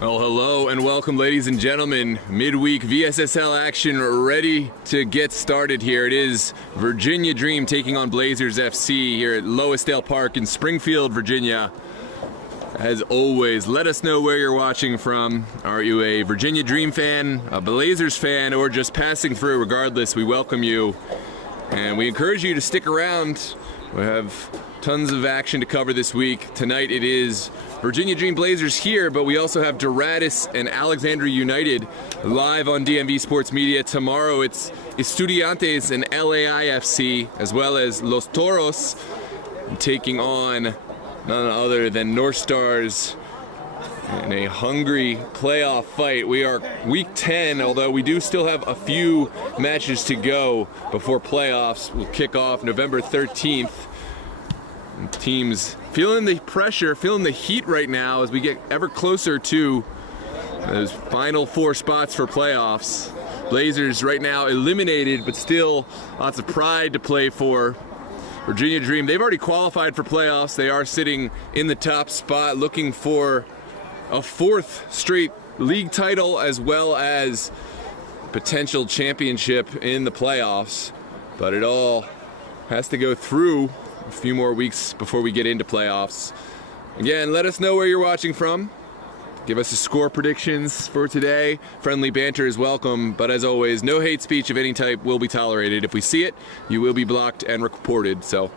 Well, hello and welcome, ladies and gentlemen. Midweek VSSL action ready to get started here. It is Virginia Dream taking on Blazers FC here at Loisdale Park in Springfield, Virginia. As always, let us know where you're watching from. Are you a Virginia Dream fan, a Blazers fan, or just passing through? Regardless, we welcome you. And we encourage you to stick around. We have tons of action to cover this week. Tonight it is Virginia Dream Blazers here, but we also have Doratus and Alexandria United live on DMV Sports Media. Tomorrow it's Estudiantes and LAIFC, as well as Los Toros taking on none other than North Stars in a hungry playoff fight. We are week 10, although we do still have a few matches to go before playoffs will kick off November 13th. And teams feeling the pressure, feeling the heat right now as we get ever closer to those final 4 spots for playoffs. Blazers right now eliminated, but still lots of pride to play for. Virginia Dream, they've already qualified for playoffs. They are sitting in the top spot looking for a 4th straight league title as well as potential championship in the playoffs. But it all has to go through a few more weeks before we get into playoffs. Again, let us know where you're watching from. Give us the score predictions for today. Friendly banter is welcome, but as always, no hate speech of any type will be tolerated. If we see it, you will be blocked and reported. So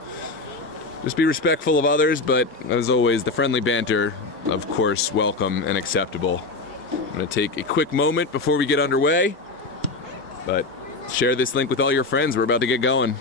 just be respectful of others, but as always, the friendly banter, of course, welcome and acceptable. I'm going to take a quick moment before we get underway, but share this link with all your friends. We're about to get going.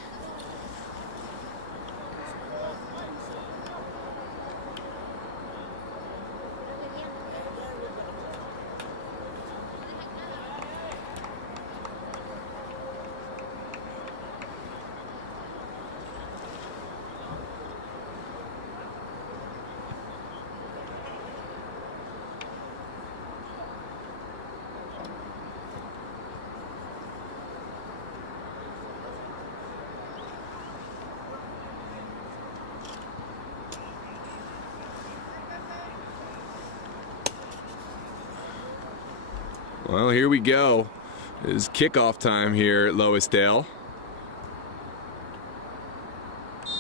Well, here we go. It is kickoff time here at Loisdale.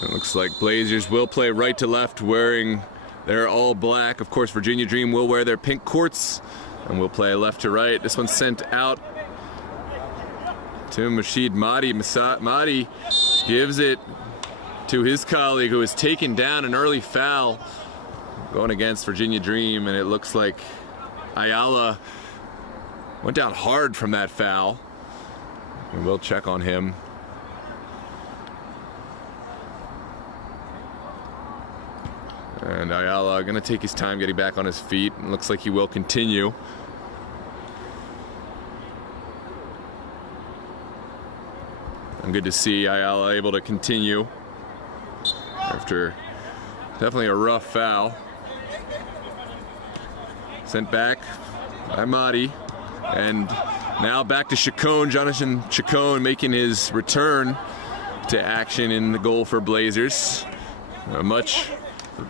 It looks like Blazers will play right to left wearing their all black. Of course, Virginia Dream will wear their pink courts and will play left to right. This one's sent out to Mashid Mahdi. Mahdi gives it to his colleague who has taken down an early foul going against Virginia Dream, and it looks like Ayala went down hard from that foul. And we'll check on him. And Ayala gonna take his time getting back on his feet. It looks like he will continue. And good to see Ayala able to continue after definitely a rough foul. Sent back by Mahdi. And now back to Chacon. Jonathan Chacon making his return to action in the goal for Blazers. A much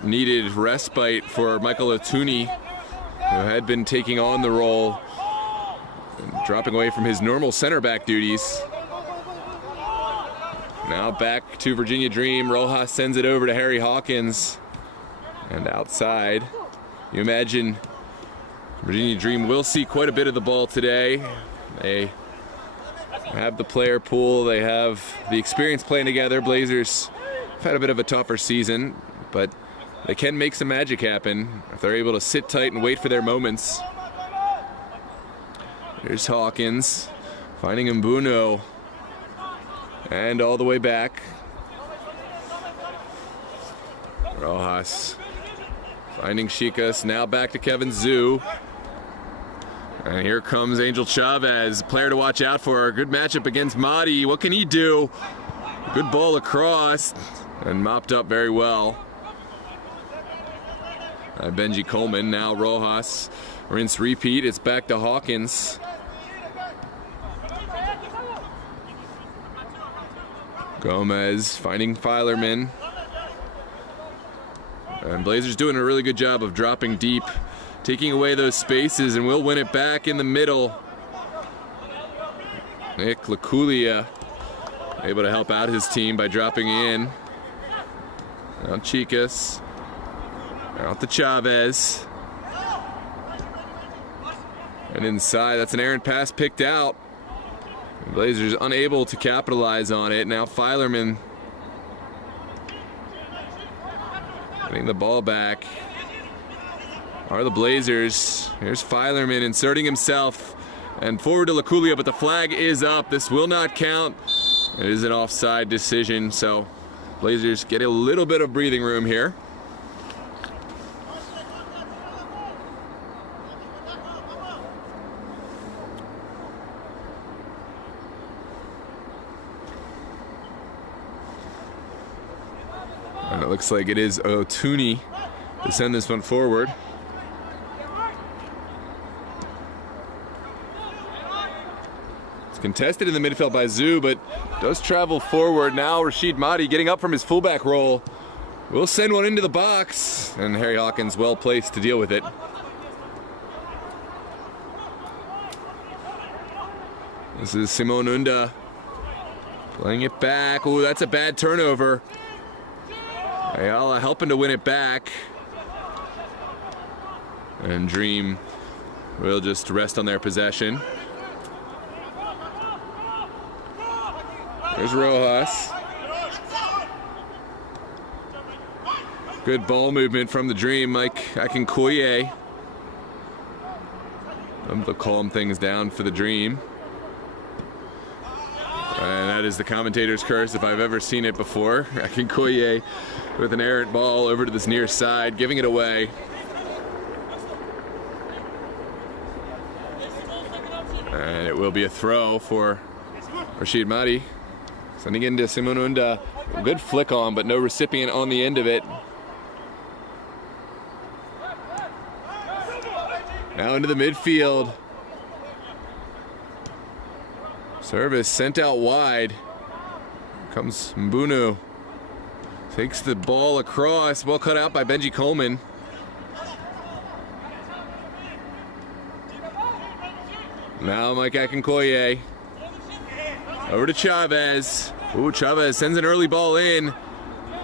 needed respite for Michael Otuni, who had been taking on the role and dropping away from his normal center back duties. Now back to Virginia Dream. Rojas sends it over to Harry Hawkins. And outside, you imagine Virginia Dream will see quite a bit of the ball today. They have the player pool, they have the experience playing together. Blazers have had a bit of a tougher season, but they can make some magic happen if they're able to sit tight and wait for their moments. There's Hawkins finding Mbuno, and all the way back. Rojas finding Chicas, now back to Kevin Zhu. And here comes Angel Chavez, player to watch out for. Good matchup against Mahdi. What can he do? Good ball across and mopped up very well. Benji Coleman, now Rojas. Rinse repeat, it's back to Hawkins. Gomez finding Filerman. And Blazers doing a really good job of dropping deep taking away those spaces, and will win it back in the middle. Nick Laculia able to help out his team by dropping in. Now Chicas. Out to Chavez. And inside, that's an errant pass picked out. Blazers unable to capitalize on it. Now Filerman getting the ball back. Are the Blazers. Here's Filerman inserting himself and forward to Laculia, but the flag is up. This will not count. It is an offside decision, so Blazers get a little bit of breathing room here. And it looks like it is O'Tooney to send this one forward. It's contested in the midfield by Zoo, but does travel forward. Now Rashid Mahdi getting up from his fullback role. Will send one into the box, and Harry Hawkins well placed to deal with it. This is Simon Unda playing it back. Oh, that's a bad turnover. Ayala helping to win it back. And Dream will just rest on their possession. There's Rojas. Good ball movement from the Dream, Mike Akinkoye. I'm to calm things down for the Dream. And that is the commentator's curse if I've ever seen it before. Akinkoye with an errant ball over to this near side, giving it away. And it will be a throw for Rashid Mahdi. Sending into Simon Unda. Good flick on, but no recipient on the end of it. Now into the midfield. Service sent out wide. Here comes Mbunu. Takes the ball across. Well cut out by Benji Coleman. Now Mike Akinkoye. Over to Chavez. Ooh, Chavez sends an early ball in.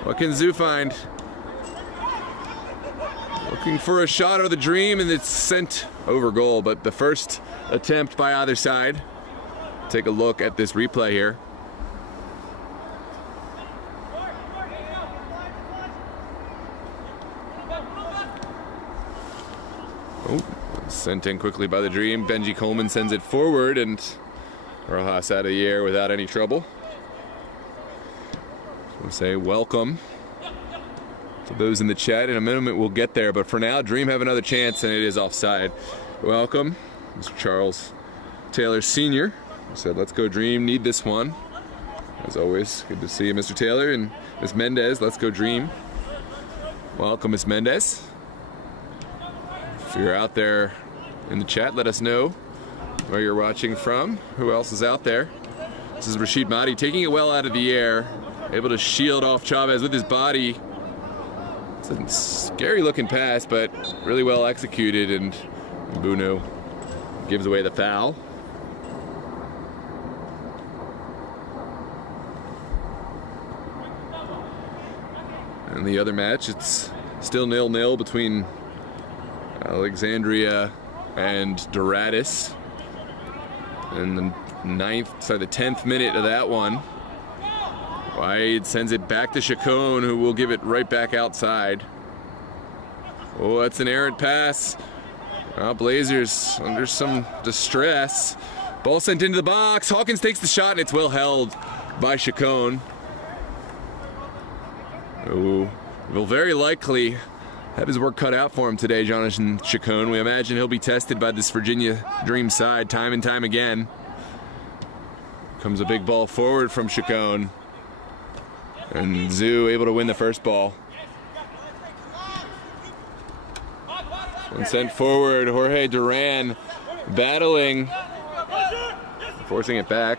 What can Zoo find? Looking for a shot of the Dream, and it's sent over goal, but the first attempt by either side. Take a look at this replay here. Oh, sent in quickly by the Dream. Benji Coleman sends it forward, and Rojas out of the air without any trouble. We'll say welcome to those in the chat. In a minute we'll get there, but for now, Dream have another chance, and it is offside. Welcome, Mr. Charles Taylor Sr. Said, let's go Dream, need this one. As always, good to see you, Mr. Taylor. And Ms. Mendez, let's go Dream. Welcome, Ms. Mendez. If you're out there in the chat, let us know where you're watching from. Who else is out there? This is Rashid Mahdi taking it well out of the air. Able to shield off Chavez with his body. It's a scary looking pass, but really well executed, and Mbunu gives away the foul. In the other match, it's still 0-0 between Alexandria and Doratus. In the 10th minute of that one. Wide sends it back to Chacon, who will give it right back outside. Oh, that's an errant pass. Blazers under some distress. Ball sent into the box. Hawkins takes the shot, and it's well held by Chacon. Who will very likely have his work cut out for him today, Jonathan Chacon. We imagine he'll be tested by this Virginia Dream side time and time again. Comes a big ball forward from Chacon. And Zoo able to win the first ball. And sent forward, Jorge Duran battling, forcing it back.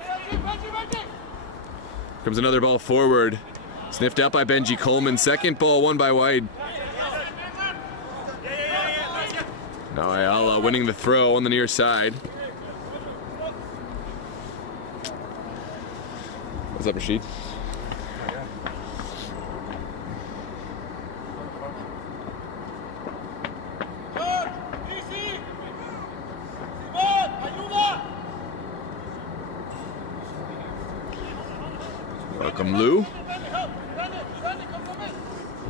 Comes another ball forward. Sniffed out by Benji Coleman. Second ball won by White. Now Ayala winning the throw on the near side. What's up, Rashid? Welcome, Lou.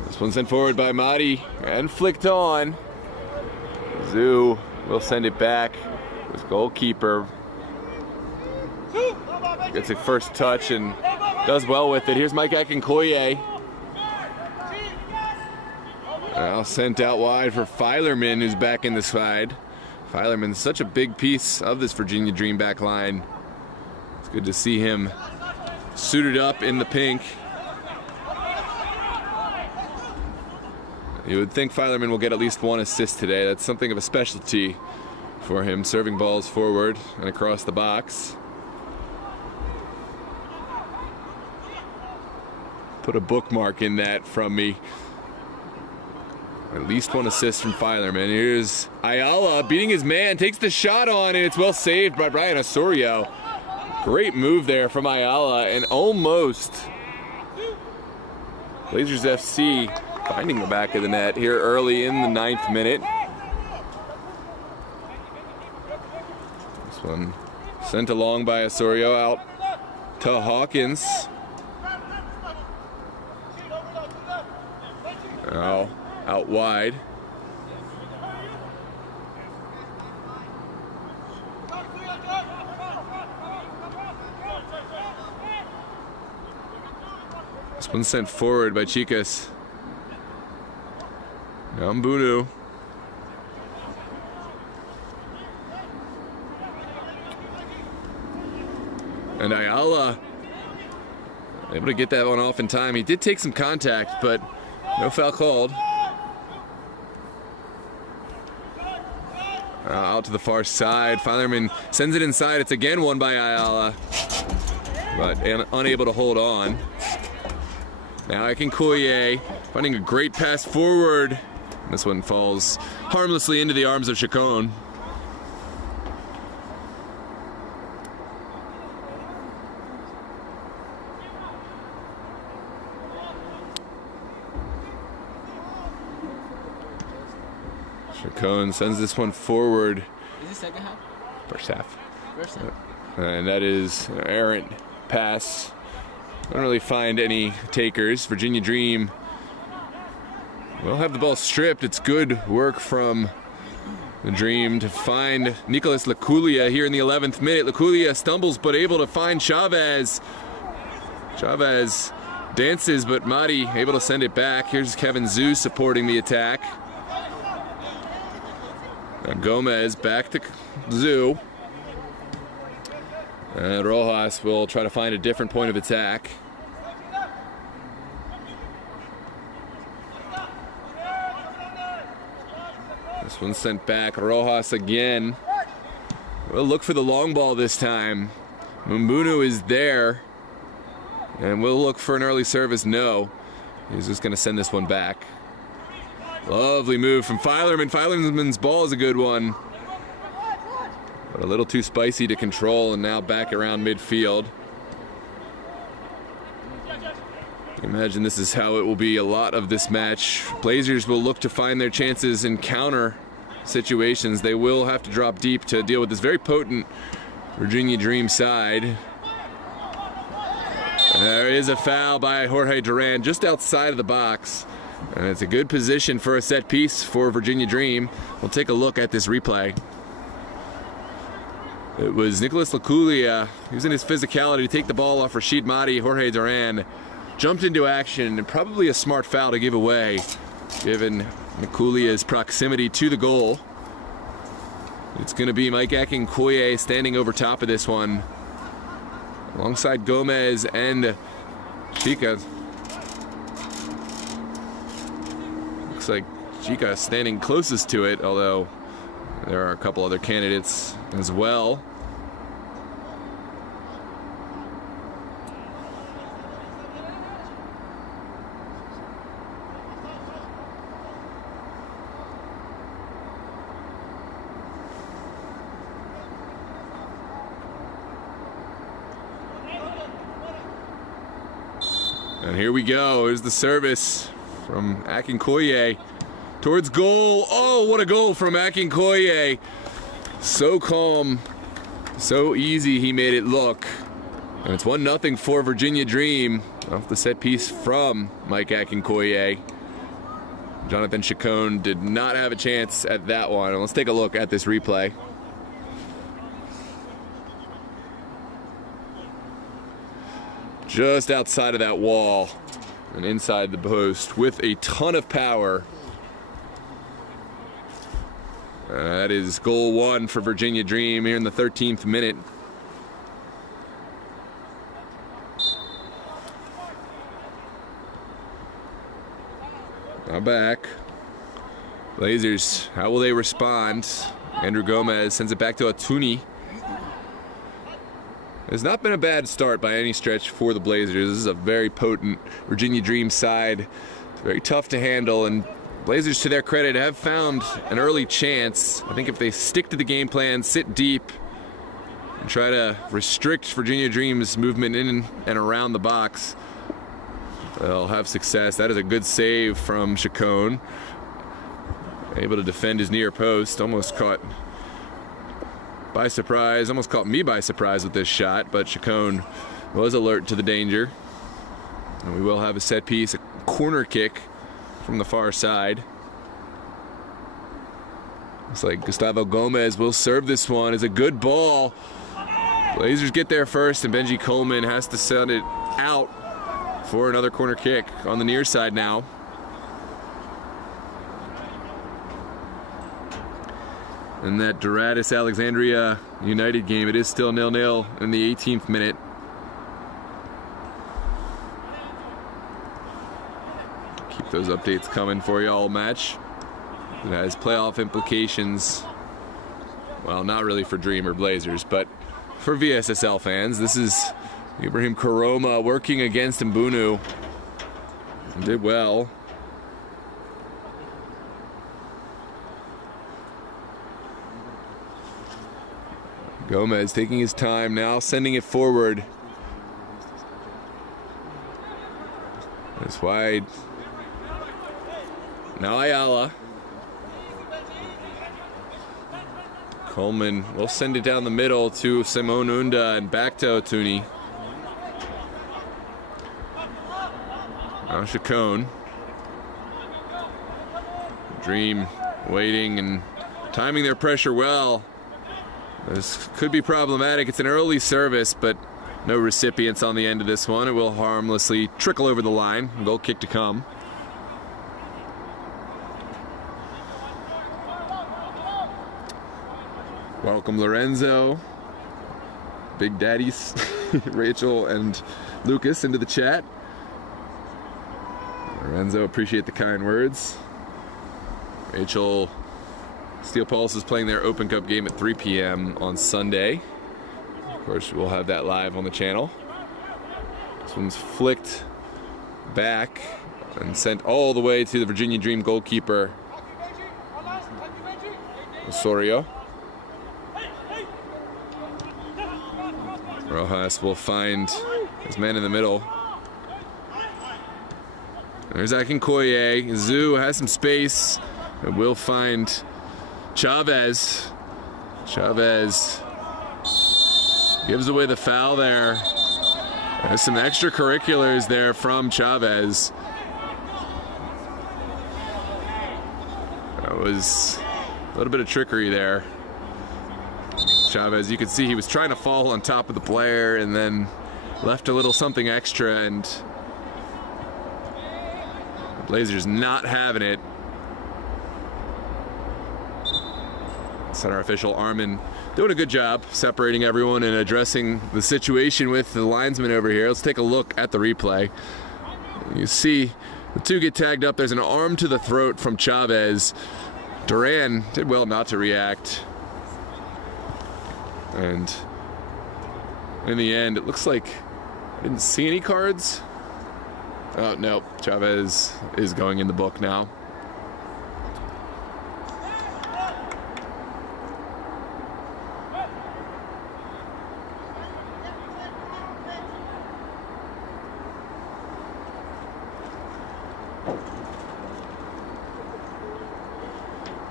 This one sent forward by Madi and flicked on. Zoo will send it back. His goalkeeper gets a first touch and does well with it. Here's Mike Akinkoye. Now sent out wide for Filerman, who's back in the side. Filerman's such a big piece of this Virginia Dream back line. It's good to see him suited up in the pink. You would think Filerman will get at least one assist today. That's something of a specialty for him, serving balls forward and across the box. Put a bookmark in that from me. At least one assist from Filerman. Here's Ayala beating his man, takes the shot on, and it's well saved by Brian Osorio. Great move there from Ayala, and almost Blazers FC finding the back of the net here early in the 9th minute. This one sent along by Osorio out to Hawkins. Now out wide. This one sent forward by Chicas. Now Mbunu. And Ayala able to get that one off in time. He did take some contact, but no foul called. Out to the far side. Filerman sends it inside. It's again won by Ayala, but unable to hold on. Now Akinkoye finding a great pass forward. This one falls harmlessly into the arms of Chacon. Chacon sends this one forward. Is it second half? First half. First half. And that is an errant pass. I don't really find any takers. Virginia Dream will have the ball stripped. It's good work from the Dream to find Nicolas Laculia here in the 11th minute. Laculia stumbles but able to find Chavez. Chavez dances, but Madi able to send it back. Here's Kevin Zoo supporting the attack. Now Gomez back to Zoo. And Rojas will try to find a different point of attack. This one's sent back. Rojas again. We'll look for the long ball this time. Mbunu is there. And we'll look for an early service. No. He's just going to send this one back. Lovely move from Filerman. Filerman's ball is a good one, but a little too spicy to control, and now back around midfield. Imagine this is how it will be a lot of this match. Blazers will look to find their chances in counter situations. They will have to drop deep to deal with this very potent Virginia Dream side. There is a foul by Jorge Duran just outside of the box. And it's a good position for a set piece for Virginia Dream. We'll take a look at this replay. It was Nicolas Laculia using his physicality to take the ball off Rashid Madi. Jorge Duran jumped into action, and probably a smart foul to give away, given Laculia's proximity to the goal. It's going to be Mike Akinkoye standing over top of this one, alongside Gomez and Chica. Looks like Chica standing closest to it, although there are a couple other candidates as well. And here we go. Here's the service from Akinkoye towards goal. Oh, what a goal from Akinkoye. So calm, so easy he made it look. And it's 1-0 for Virginia Dream off the set piece from Mike Akinkoye. Jonathan Chacon did not have a chance at that one. Let's take a look at this replay. Just outside of that wall and inside the post with a ton of power. That is goal 1 for Virginia Dream here in the 13th minute. Now back. Blazers, how will they respond? Andrew Gomez sends it back to Atuni. It's not been a bad start by any stretch for the Blazers. This is a very potent Virginia Dream side. It's very tough to handle, and Blazers, to their credit, have found an early chance. I think if they stick to the game plan, sit deep, and try to restrict Virginia Dream's movement in and around the box, they'll have success. That is a good save from Chacon. Able to defend his near post. Almost caught by surprise. Almost caught me by surprise with this shot, but Chacon was alert to the danger. And we will have a set piece, a corner kick from the far side. Looks like Gustavo Gomez will serve this one. It's a good ball. Blazers get there first, and Benji Coleman has to send it out for another corner kick on the near side now. In that Doratus Alexandria United game, it is still 0-0 in the 18th minute. Keep those updates coming for you all match. It has playoff implications. Well, not really for Dream or Blazers, but for VSSL fans. This is Ibrahim Karoma working against Mbunu. Did well. Gomez taking his time now, sending it forward. It's wide. Now Ayala. Coleman will send it down the middle to Simone Unda and back to Otuni. Now Chacon. Dream waiting and timing their pressure well. This could be problematic. It's an early service, but no recipients on the end of this one. It will harmlessly trickle over the line. Goal kick to come. Welcome Lorenzo, Big Daddies, Rachel and Lucas into the chat. Lorenzo, appreciate the kind words. Rachel, Steel Pulse is playing their Open Cup game at 3 p.m. on Sunday. Of course, we'll have that live on the channel. This one's flicked back and sent all the way to the Virginia Dream goalkeeper, Osorio. Rojas will find his man in the middle. There's Akinkoye. Zoo has some space. And will find Chavez. Chavez gives away the foul there. There's some extracurriculars there from Chavez. That was a little bit of trickery there. Chavez, you could see he was trying to fall on top of the player and then left a little something extra, and the Blazers not having it. Center official Armin doing a good job separating everyone and addressing the situation with the linesman over here. Let's take a look at the replay. You see the two get tagged up. There's an arm to the throat from Chavez. Duran did well not to react. And in the end, it looks like I didn't see any cards. Oh, no, Chavez is going in the book now.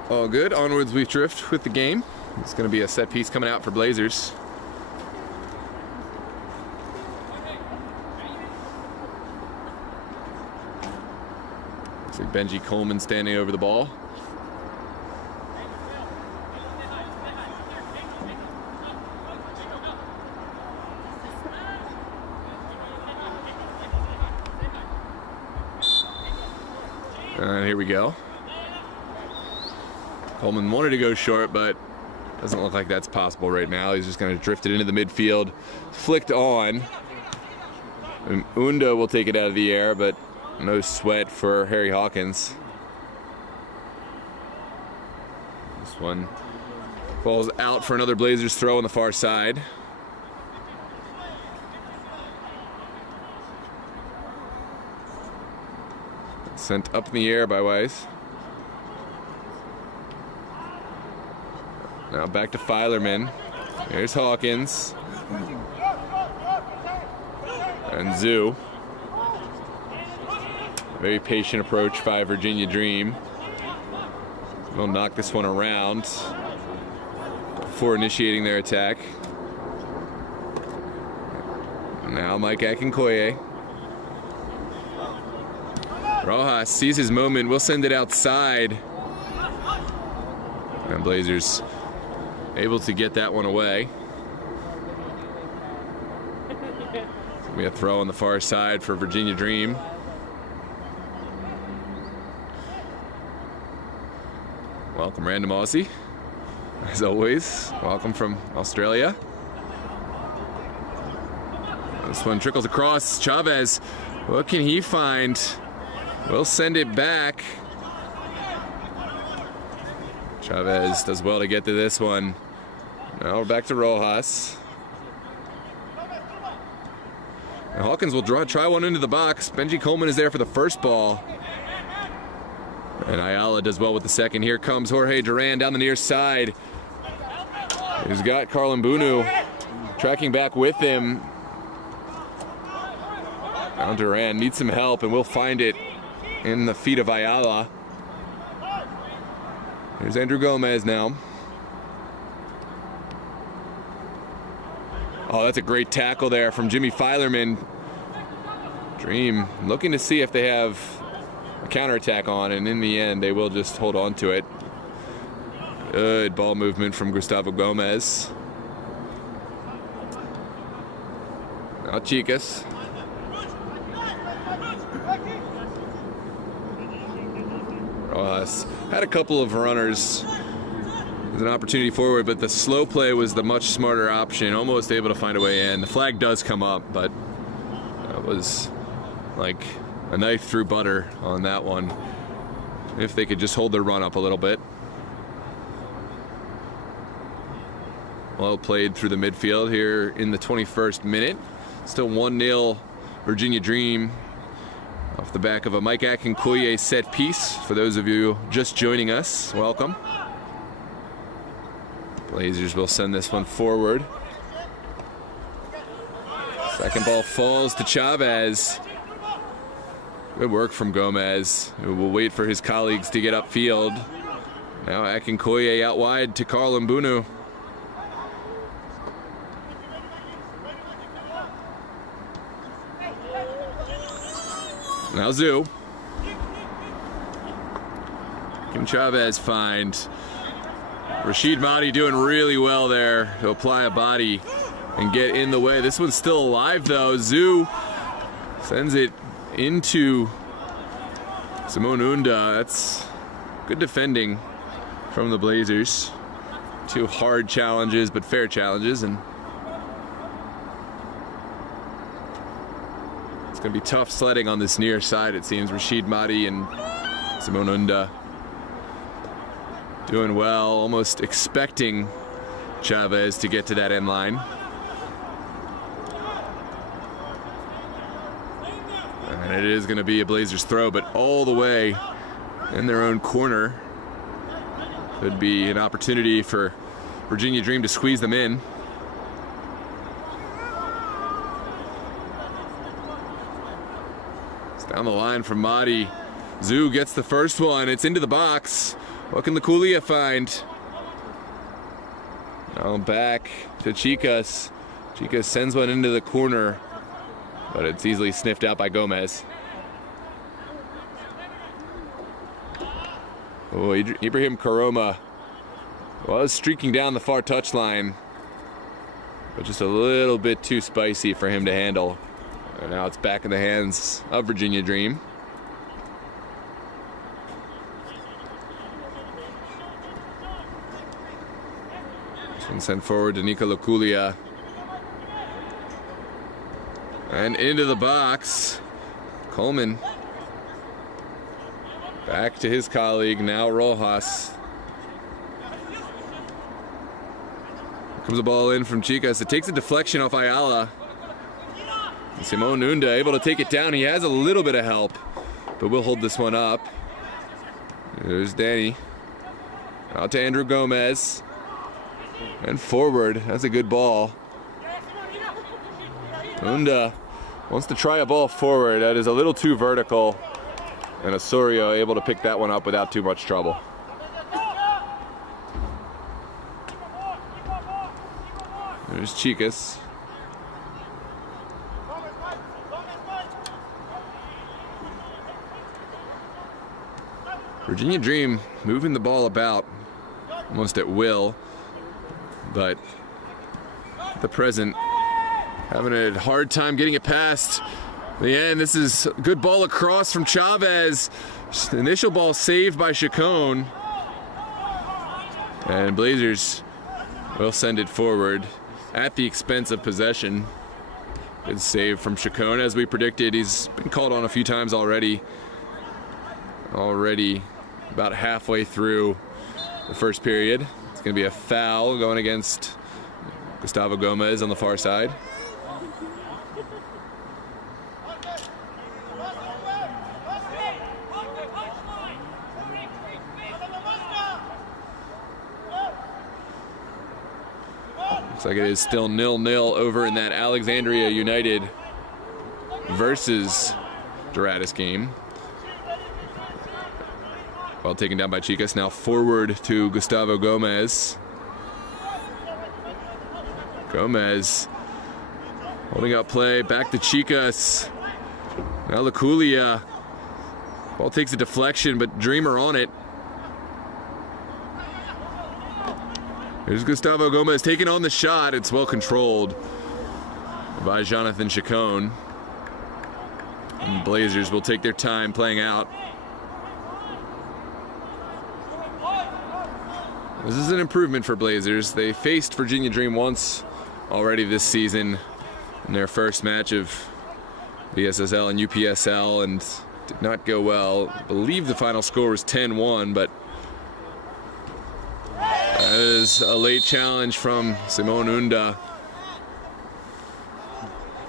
All good. Onwards we drift with the game. It's going to be a set piece coming out for Blazers. Looks like Benji Coleman standing over the ball. And here we go. Coleman wanted to go short, but doesn't look like that's possible right now. He's just going to drift it into the midfield. Flicked on. And Unda will take it out of the air, but no sweat for Harry Hawkins. This one falls out for another Blazers throw on the far side. Sent up in the air by Weiss. Now back to Filerman. There's Hawkins. And Zoo. Very patient approach by Virginia Dream. They'll knock this one around before initiating their attack. Now Mike Akinkoye. Rojas sees his moment, will send it outside. And Blazers able to get that one away. We have a throw on the far side for Virginia Dream. Welcome, Random Aussie. As always, welcome from Australia. This one trickles across. Chavez, what can he find? We'll send it back. Chavez does well to get to this one. Now we're back to Rojas. And Hawkins will try one into the box. Benji Coleman is there for the first ball. And Ayala does well with the second. Here comes Jorge Duran down the near side. He's got Carlin Bunu tracking back with him. Now Duran needs some help, and we'll find it in the feet of Ayala. Here's Andrew Gomez now. Oh, that's a great tackle there from Jimmy Filerman. Dream looking to see if they have a counterattack on, and in the end, they will just hold on to it. Good ball movement from Gustavo Gomez. Now Chicas. Rojas had a couple of runners with an opportunity forward, but the slow play was the much smarter option. Almost able to find a way in. The flag does come up, but that was like a knife through butter on that one. If they could just hold their run up a little bit. Well played through the midfield here in the 21st minute. Still 1-0 Virginia Dream. Off the back of a Mike Akinkoye set piece. For those of you just joining us, welcome. Blazers will send this one forward. Second ball falls to Chavez. Good work from Gomez, who will wait for his colleagues to get upfield. Now Akinkoye out wide to Carlin Bunu. Now Zoo. Can Chavez find Rashid Mahdi doing really well there to apply a body and get in the way. This one's still alive though. Zoo sends it into Simone Unda. That's good defending from the Blazers. Two hard challenges, but fair challenges, and it's going to be tough sledding on this near side, it seems. Rashid Mahdi and Simone Unda doing well, almost expecting Chavez to get to that end line. And it is going to be a Blazers throw, but all the way in their own corner. Could be an opportunity for Virginia Dream to squeeze them in. It's down the line from Mahdi. Zoo gets the first one. It's into the box. What can Luculia find? Now back to Chicas. Chicas sends one into the corner, but it's easily sniffed out by Gomez. Oh, Ibrahim Karoma was streaking down the far touchline, but just a little bit too spicy for him to handle. And now it's back in the hands of Virginia Dream. This one sent forward to Nika Luculia. And into the box, Coleman. Back to his colleague, now Rojas. Comes the ball in from Chicas. It takes a deflection off Ayala. Simon Nunda able to take it down. He has a little bit of help, but we'll hold this one up. There's Danny. Out to Andrew Gomez. And forward. That's a good ball. Nunda wants to try a ball forward. That is a little too vertical. And Osorio able to pick that one up without too much trouble. There's Chicas. Virginia Dream moving the ball about almost at will, but at the present having a hard time getting it past the end. This is a good ball across from Chavez. The initial ball saved by Chacon. And Blazers will send it forward at the expense of possession. Good save from Chacon. As we predicted, he's been called on a few times already. About halfway through the first period. It's going to be a foul going against Gustavo Gomez on the far side. Looks like it is still 0-0 over in that Alexandria United versus Doratus game. Ball taken down by Chicas. Now forward to Gustavo Gomez. Gomez holding up play. Back to Chicas. Now Luculia. Ball takes a deflection, but Dreamer on it. Here's Gustavo Gomez taking on the shot. It's well controlled by Jonathan Chacon. And Blazers will take their time playing out. This is an improvement for Blazers. They faced Virginia Dream once already this season in their first match of VSSL and UPSL and did not go well. I believe the final score was 10-1, but that is a late challenge from Simon Unda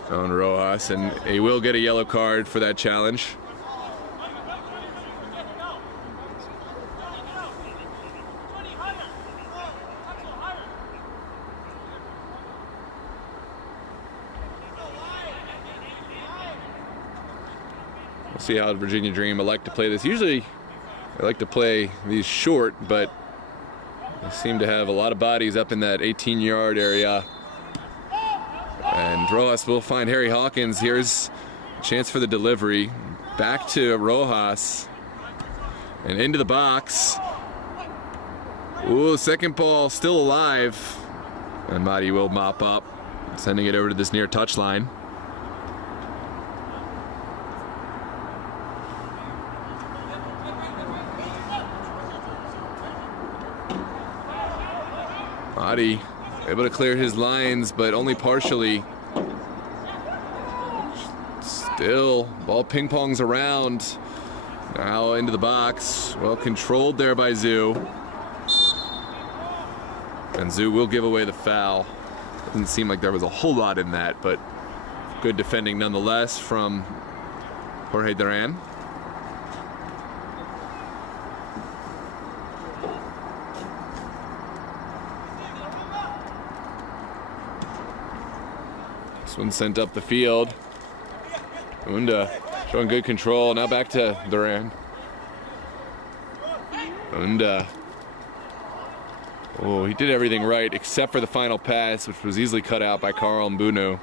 on Rojas, and he will get a yellow card for that challenge. We'll see how Virginia Dream elect to play this. Usually they like to play these short, but they seem to have a lot of bodies up in that 18-yard area. And Rojas will find Harry Hawkins. Here's a chance for the delivery. Back to Rojas. And into the box. Ooh, second ball still alive. And Madi will mop up, sending it over to this near touchline. Madi able to clear his lines, but only partially. Still, ball ping-pongs around. Now into the box. Well controlled there by Zoo. And Zoo will give away the foul. Doesn't seem like there was a whole lot in that, but good defending nonetheless from Jorge Duran. This one sent up the field. Unda showing good control. Now back to Duran. And oh, he did everything right except for the final pass, which was easily cut out by Carl Mbuno.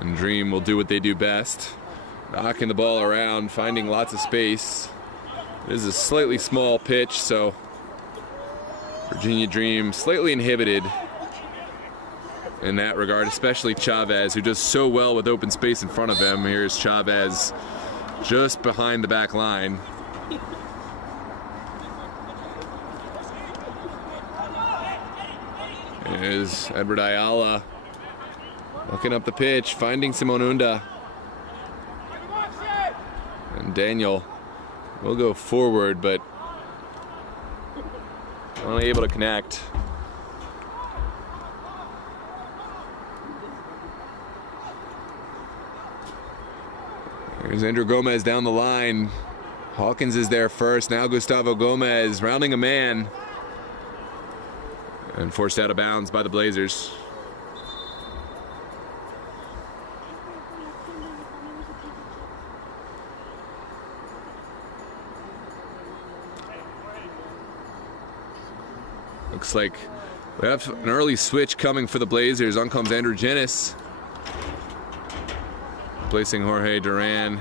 And Dream will do what they do best, knocking the ball around, finding lots of space. It is a slightly small pitch, so Virginia Dream slightly inhibited in that regard, especially Chavez, who does so well with open space in front of him. Here's Chavez just behind the back line. Here's Edward Ayala looking up the pitch, finding Simonunda. And Daniel will go forward, but only able to connect. Here's Andrew Gomez down the line. Hawkins is there first. Now Gustavo Gomez rounding a man. And forced out of bounds by the Blazers. Looks like we have an early switch coming for the Blazers. On comes Andrew Jennis, replacing Jorge Duran.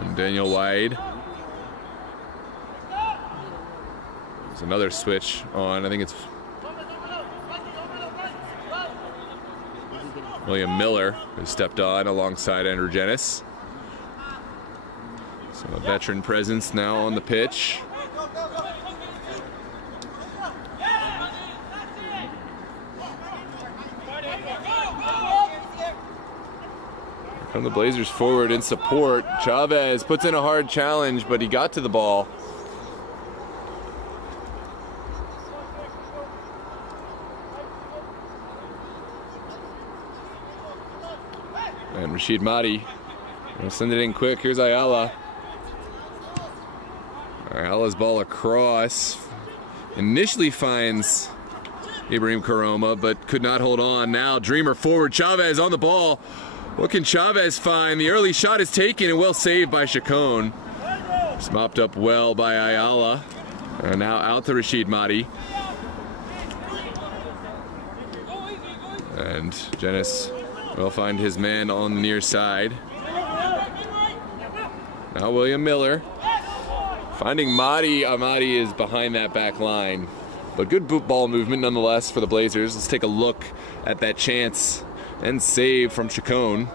And Daniel Wade. There's another switch on. I think it's William Miller who stepped on alongside Andrew Jennis. So a veteran presence now on the pitch. Come the Blazers forward in support. Chavez puts in a hard challenge, but he got to the ball. And Rashid Mahdi will send it in quick. Here's Ayala. Ayala's ball across. Initially finds Ibrahim Karoma, but could not hold on. Now Dreamer forward. Chavez on the ball. What can Chavez find? The early shot is taken and well saved by Chacon. It's mopped up well by Ayala. And now out to Rashid Mahdi. And Jennis will find his man on the near side. Now William Miller. Finding Mahdi. Mahdi is behind that back line. But good ball movement nonetheless for the Blazers. Let's take a look at that chance and save from Chacon.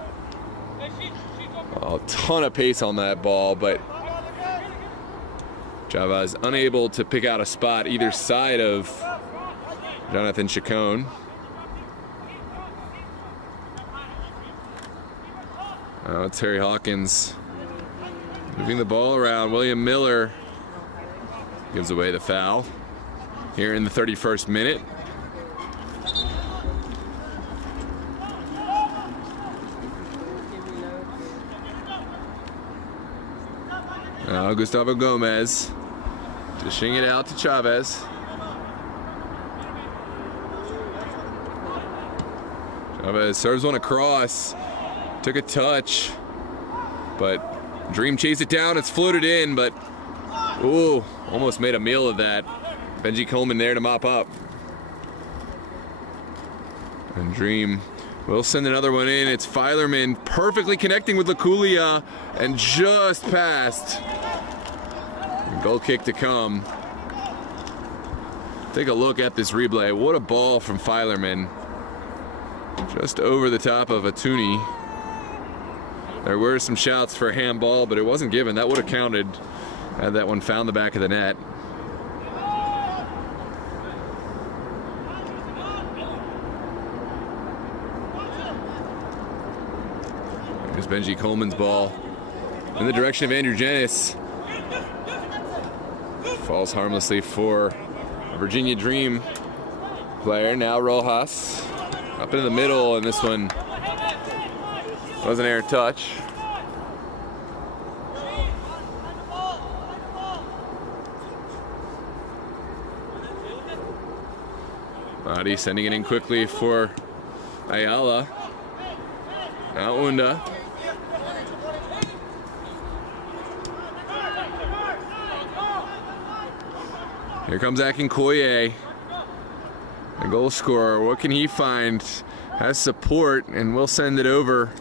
A ton of pace on that ball, but Chavez unable to pick out a spot either side of Jonathan Chacon. Now it's Harry Hawkins moving the ball around. William Miller gives away the foul here in the 31st minute. Now Gustavo Gomez dishing it out to Chavez. Chavez serves one across. Took a touch, but Dream chased it down. It's floated in, but ooh, almost made a meal of that. Benji Coleman there to mop up. And Dream will send another one in. It's Filerman perfectly connecting with Laculia and just past. Goal kick to come. Take a look at this replay. What a ball from Filerman. Just over the top of Atuni. There were some shouts for a handball, but it wasn't given. That would have counted had that one found the back of the net. There's Benji Coleman's ball in the direction of Andrew Jennis. Falls harmlessly for a Virginia Dream player. Now Rojas up into the middle, and this one was an air touch. Mahdi sending it in quickly for Ayala. Now Unda. Here comes Akinkoye, the goal scorer. What can he find? Has support, and we'll send it over.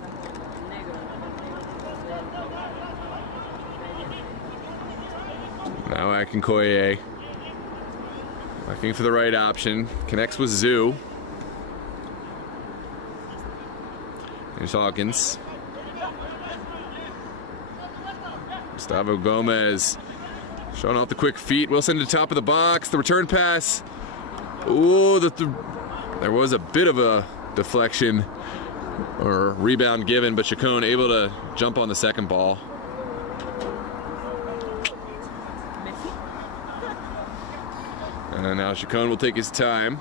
Now Akinkoye, looking for the right option. Connects with Zoo. Here's Hawkins. Gustavo Gomez showing off the quick feet. Wilson to the top of the box. The return pass. Ooh, there was a bit of a deflection or rebound given, but Chacon able to jump on the second ball. And now Chacon will take his time.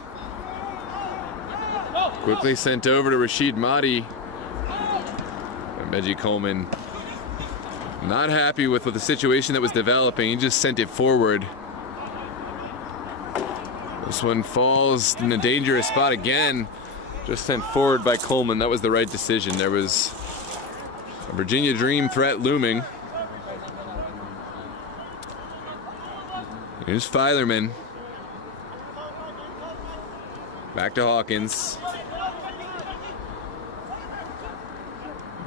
Quickly sent over to Rashid Mahdi. And Benji Coleman not happy with the situation that was developing. He just sent it forward. This one falls in a dangerous spot again. Just sent forward by Coleman. That was the right decision. There was a Virginia Dream threat looming. Here's Filerman. Back to Hawkins.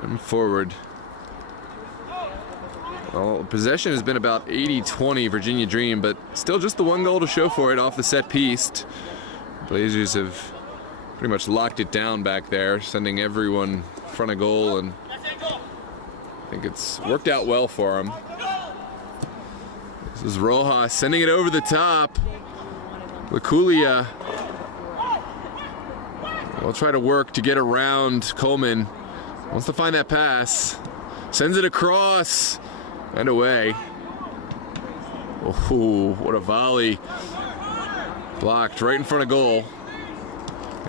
And forward. Well, possession has been about 80-20 Virginia Dream, but still just the one goal to show for it off the set piece. Blazers have pretty much locked it down back there, sending everyone in front of goal, and I think it's worked out well for them. This is Rojas sending it over the top. Laculia will try to work to get around Coleman. Wants to find that pass. Sends it across and away. Oh, what a volley. Blocked right in front of goal.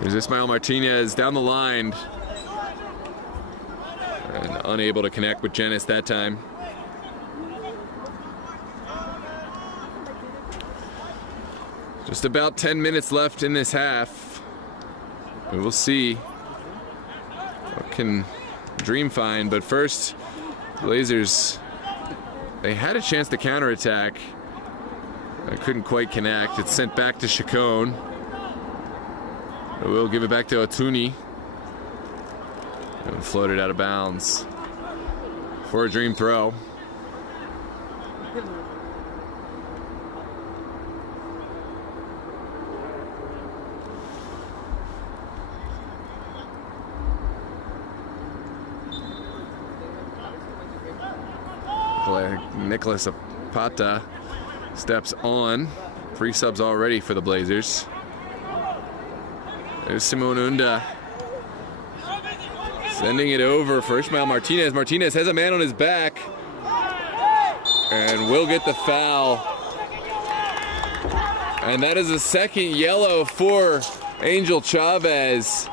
There's Ismael Martinez down the line. And unable to connect with Jenis that time. Just about 10 minutes left in this half. We will see what can Dream find, but first, Blazers, they had a chance to counterattack. They couldn't quite connect. It's sent back to Chacon. We'll give it back to Otuni. And floated out of bounds for a Dream throw. Nicholas Apata steps on. 3 subs already for the Blazers. There's Simone Unda sending it over for Ismael Martinez. Martinez has a man on his back and will get the foul. And that is a second yellow for Angel Chavez.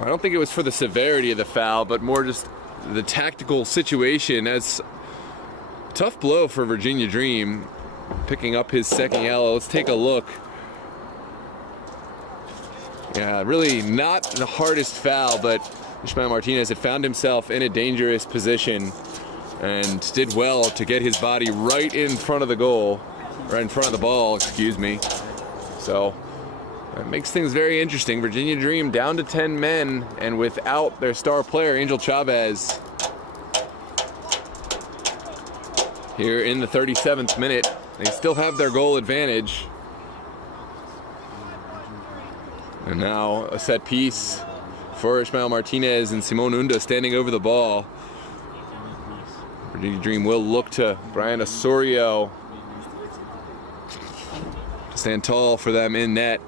I don't think it was for the severity of the foul, but more just the tactical situation. As tough blow for Virginia Dream, picking up his second yellow. Let's take a look. Yeah, really not the hardest foul, but Ismael Martinez had found himself in a dangerous position and did well to get his body right in front of the goal, right in front of the ball, excuse me. So that makes things very interesting. Virginia Dream down to 10 men and without their star player, Angel Chavez. Here in the 37th minute, they still have their goal advantage. And now a set piece for Ismael Martinez and Simone Unda standing over the ball. Virginia Dream will look to Brian Osorio to stand tall for them in net.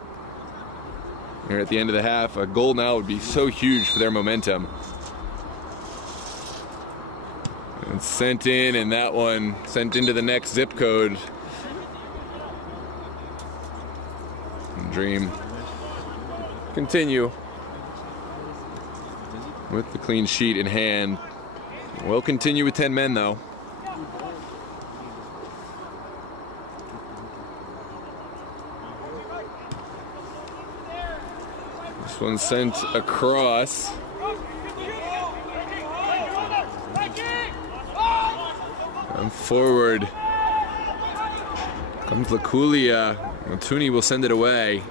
Here at the end of the half, a goal now would be so huge for their momentum. And sent in, and that one sent into the next zip code. Dream continue with the clean sheet in hand. We'll continue with 10 men though. This one sent across. Come forward. Comes Lakulia. Matuni will send it away.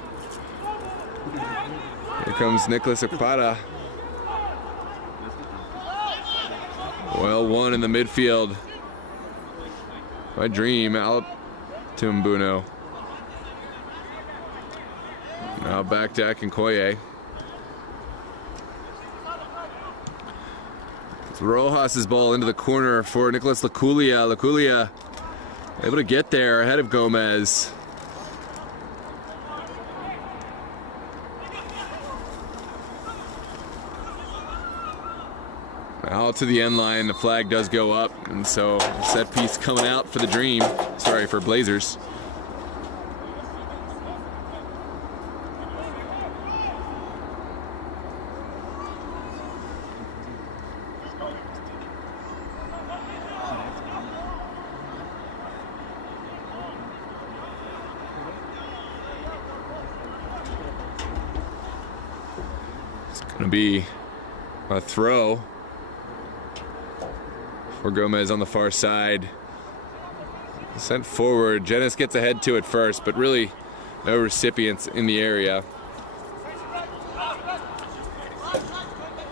Here comes Nicholas Okpada. Well won in the midfield by Dream out to Mbuno. Now back to Akinkoye. It's Rojas' ball into the corner for Nicholas Lakulia. Lakulia able to get there ahead of Gomez. Out to the end line, the flag does go up, and so set piece coming out for the Dream. Sorry, for Blazers. It's gonna be a throw for Gomez on the far side. Sent forward. Jenis gets ahead to it first, but really no recipients in the area.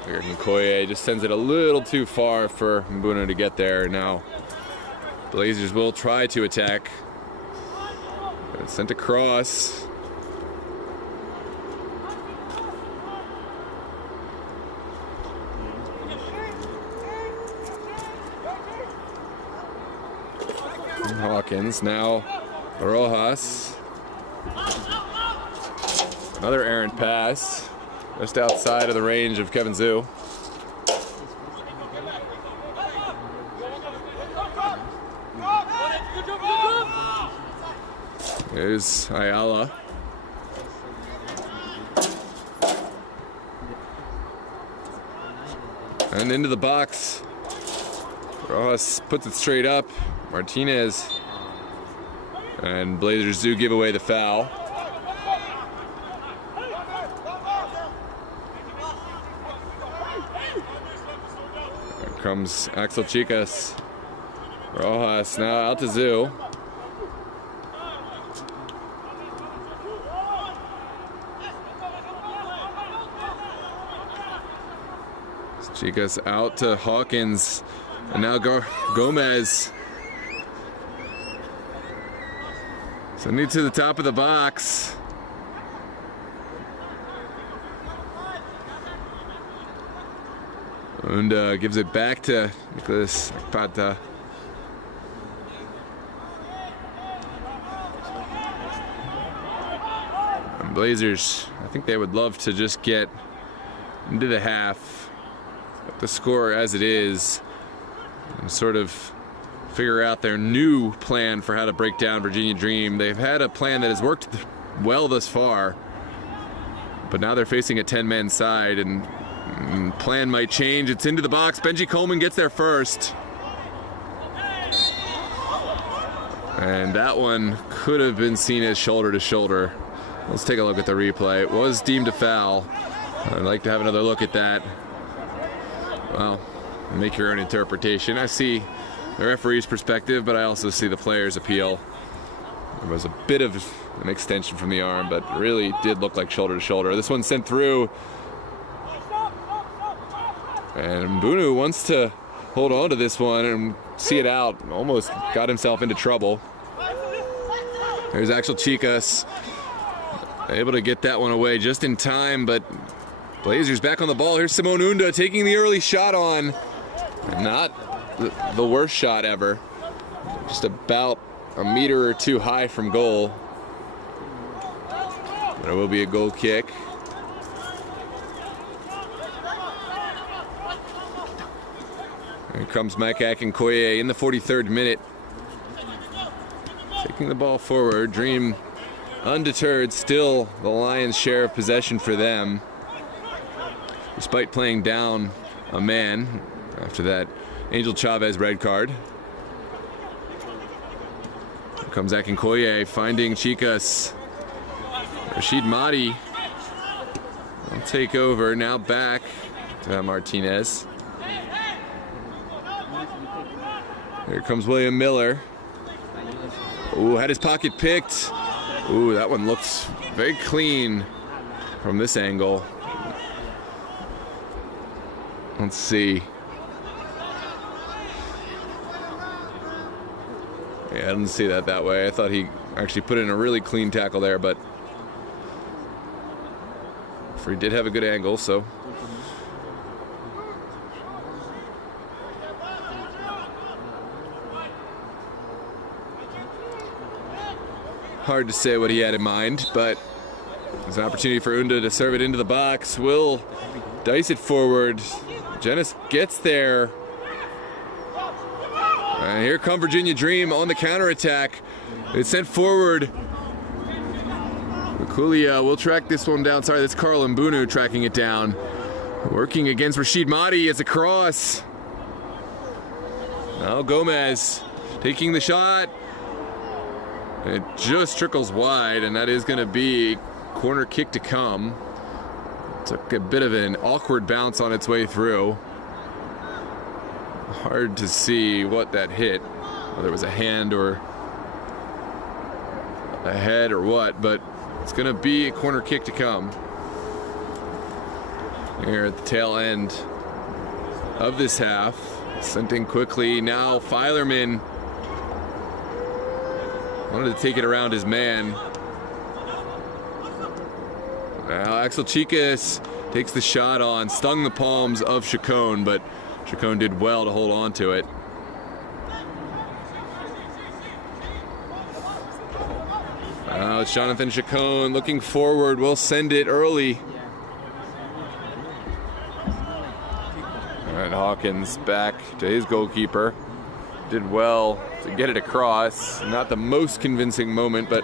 Nkoye just sends it a little too far for Mbuno to get there. Now Blazers will try to attack. It's sent across. Hawkins, now Rojas. Another errant pass, just outside of the range of Kevin Zhu. There's Ayala. And into the box. Rojas puts it straight up. Martinez and Blazers do give away the foul. Here comes Axel Chicas. Rojas now out to Zhu. Chicas out to Hawkins. And now Gomez. Sending it to the top of the box. And gives it back to Nicholas Okpada. And Blazers, I think they would love to just get into the half, the score as it is, and sort of figure out their new plan for how to break down Virginia Dream. They've had a plan that has worked well thus far, but now they're facing a 10-man side, and plan might change. It's into the box. Benji Coleman gets there first. And that one could have been seen as shoulder to shoulder. Let's take a look at the replay. It was deemed a foul. I'd like to have another look at that. Well, make your own interpretation. I see the referee's perspective, but I also see the player's appeal. There was a bit of an extension from the arm, but really did look like shoulder to shoulder. This one sent through. And Mbuno wants to hold on to this one and see it out. Almost got himself into trouble. There's Axel Chicas, able to get that one away just in time, but Blazers back on the ball. Here's Simone Unda taking the early shot on. Not the worst shot ever. Just about a meter or two high from goal. There will be a goal kick. Here comes Mike Akinkoye in the 43rd minute. Taking the ball forward. Dream undeterred, still the Lions' share of possession for them, despite playing down a man after that Angel Chavez red card. Here comes Akinkoye finding Chicas. Rashid Mahdi will take over. Now back to Martinez. Here comes William Miller. Ooh, had his pocket picked. Ooh, that one looks very clean from this angle. Let's see. Yeah, I didn't see that way. I thought he actually put in a really clean tackle there, but he did have a good angle, so. Hard to say what he had in mind, but there's an opportunity for Unda to serve it into the box. Will dice it forward. Jennings gets there. And here come Virginia Dream on the counterattack. It's sent forward. Kulia will track this one down. Sorry, that's Carl Mbunu tracking it down. Working against Rashid Mahdi as a cross. Now Gomez taking the shot. It just trickles wide, and that is going to be corner kick to come. Took a bit of an awkward bounce on its way through. Hard to see what that hit, whether it was a hand or a head or what, but it's going to be a corner kick to come. Here at the tail end of this half. Sent in quickly. Now Filerman wanted to take it around his man. Now Axel Chicas takes the shot on, stung the palms of Chacon, but Chacon did well to hold on to it. Now it's Jonathan Chacon looking forward, will send it early. All right, Hawkins back to his goalkeeper. Did well to get it across. Not the most convincing moment, but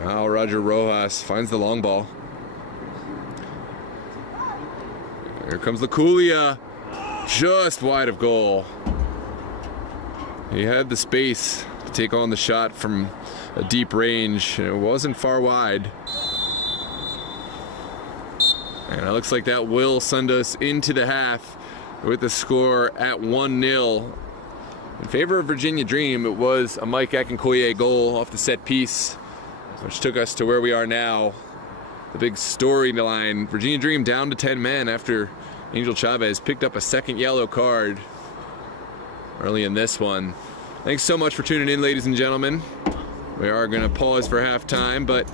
now Roger Rojas finds the long ball. Here comes Laculia, just wide of goal. He had the space to take on the shot from a deep range, and it wasn't far wide. And it looks like that will send us into the half with the score at 1-0. In favor of Virginia Dream, it was a Mike Akinkoye goal off the set piece, which took us to where we are now. The big storyline, Virginia Dream down to 10 men after Angel Chavez picked up a second yellow card early in this one. Thanks so much for tuning in, ladies and gentlemen. We are going to pause for halftime, but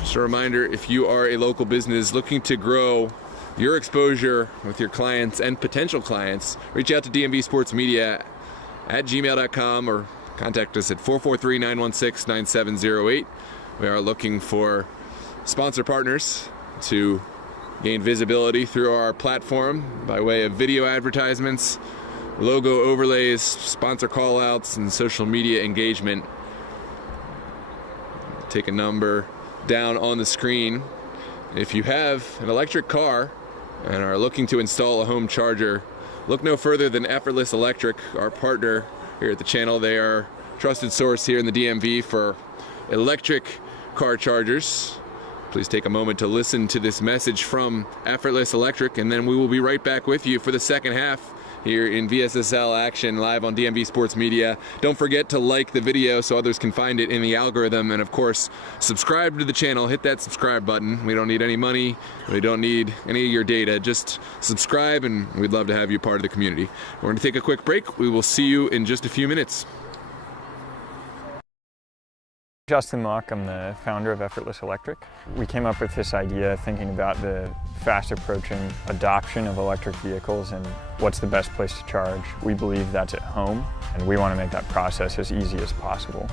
just a reminder, if you are a local business looking to grow your exposure with your clients and potential clients, reach out to DMV Sports Media at gmail.com or contact us at 443-916-9708. We are looking for sponsor partners to gain visibility through our platform by way of video advertisements, logo overlays, sponsor callouts, and social media engagement. Take a number down on the screen. If you have an electric car and are looking to install a home charger, look no further than Effortless Electric, our partner here at the channel. They are a trusted source here in the DMV for electric car chargers. Please take a moment to listen to this message from Effortless Electric, and then we will be right back with you for the second half here in VSSL action live on DMV Sports Media. Don't forget to like the video so others can find it in the algorithm, and of course subscribe to the channel. Hit that subscribe button. We don't need any money, we don't need any of your data, just subscribe, and we'd love to have you part of the community. We're going to take a quick break. We will see you in just a few minutes. Justin Mock, I'm the founder of Effortless Electric. We came up with this idea thinking about the fast approaching adoption of electric vehicles and what's the best place to charge. We believe that's at home, and we want to make that process as easy as possible.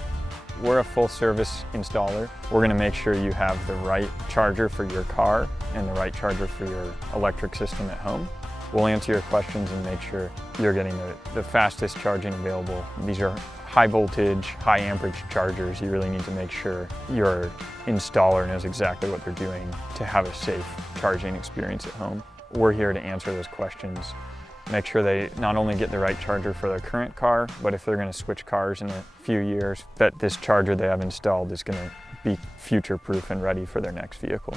We're a full service installer. We're going to make sure you have the right charger for your car and the right charger for your electric system at home. We'll answer your questions and make sure you're getting the fastest charging available. These are high voltage, high amperage chargers. You really need to make sure your installer knows exactly what they're doing to have a safe charging experience at home. We're here to answer those questions, make sure they not only get the right charger for their current car, but if they're going to switch cars in a few years, that this charger they have installed is going to be future-proof and ready for their next vehicle.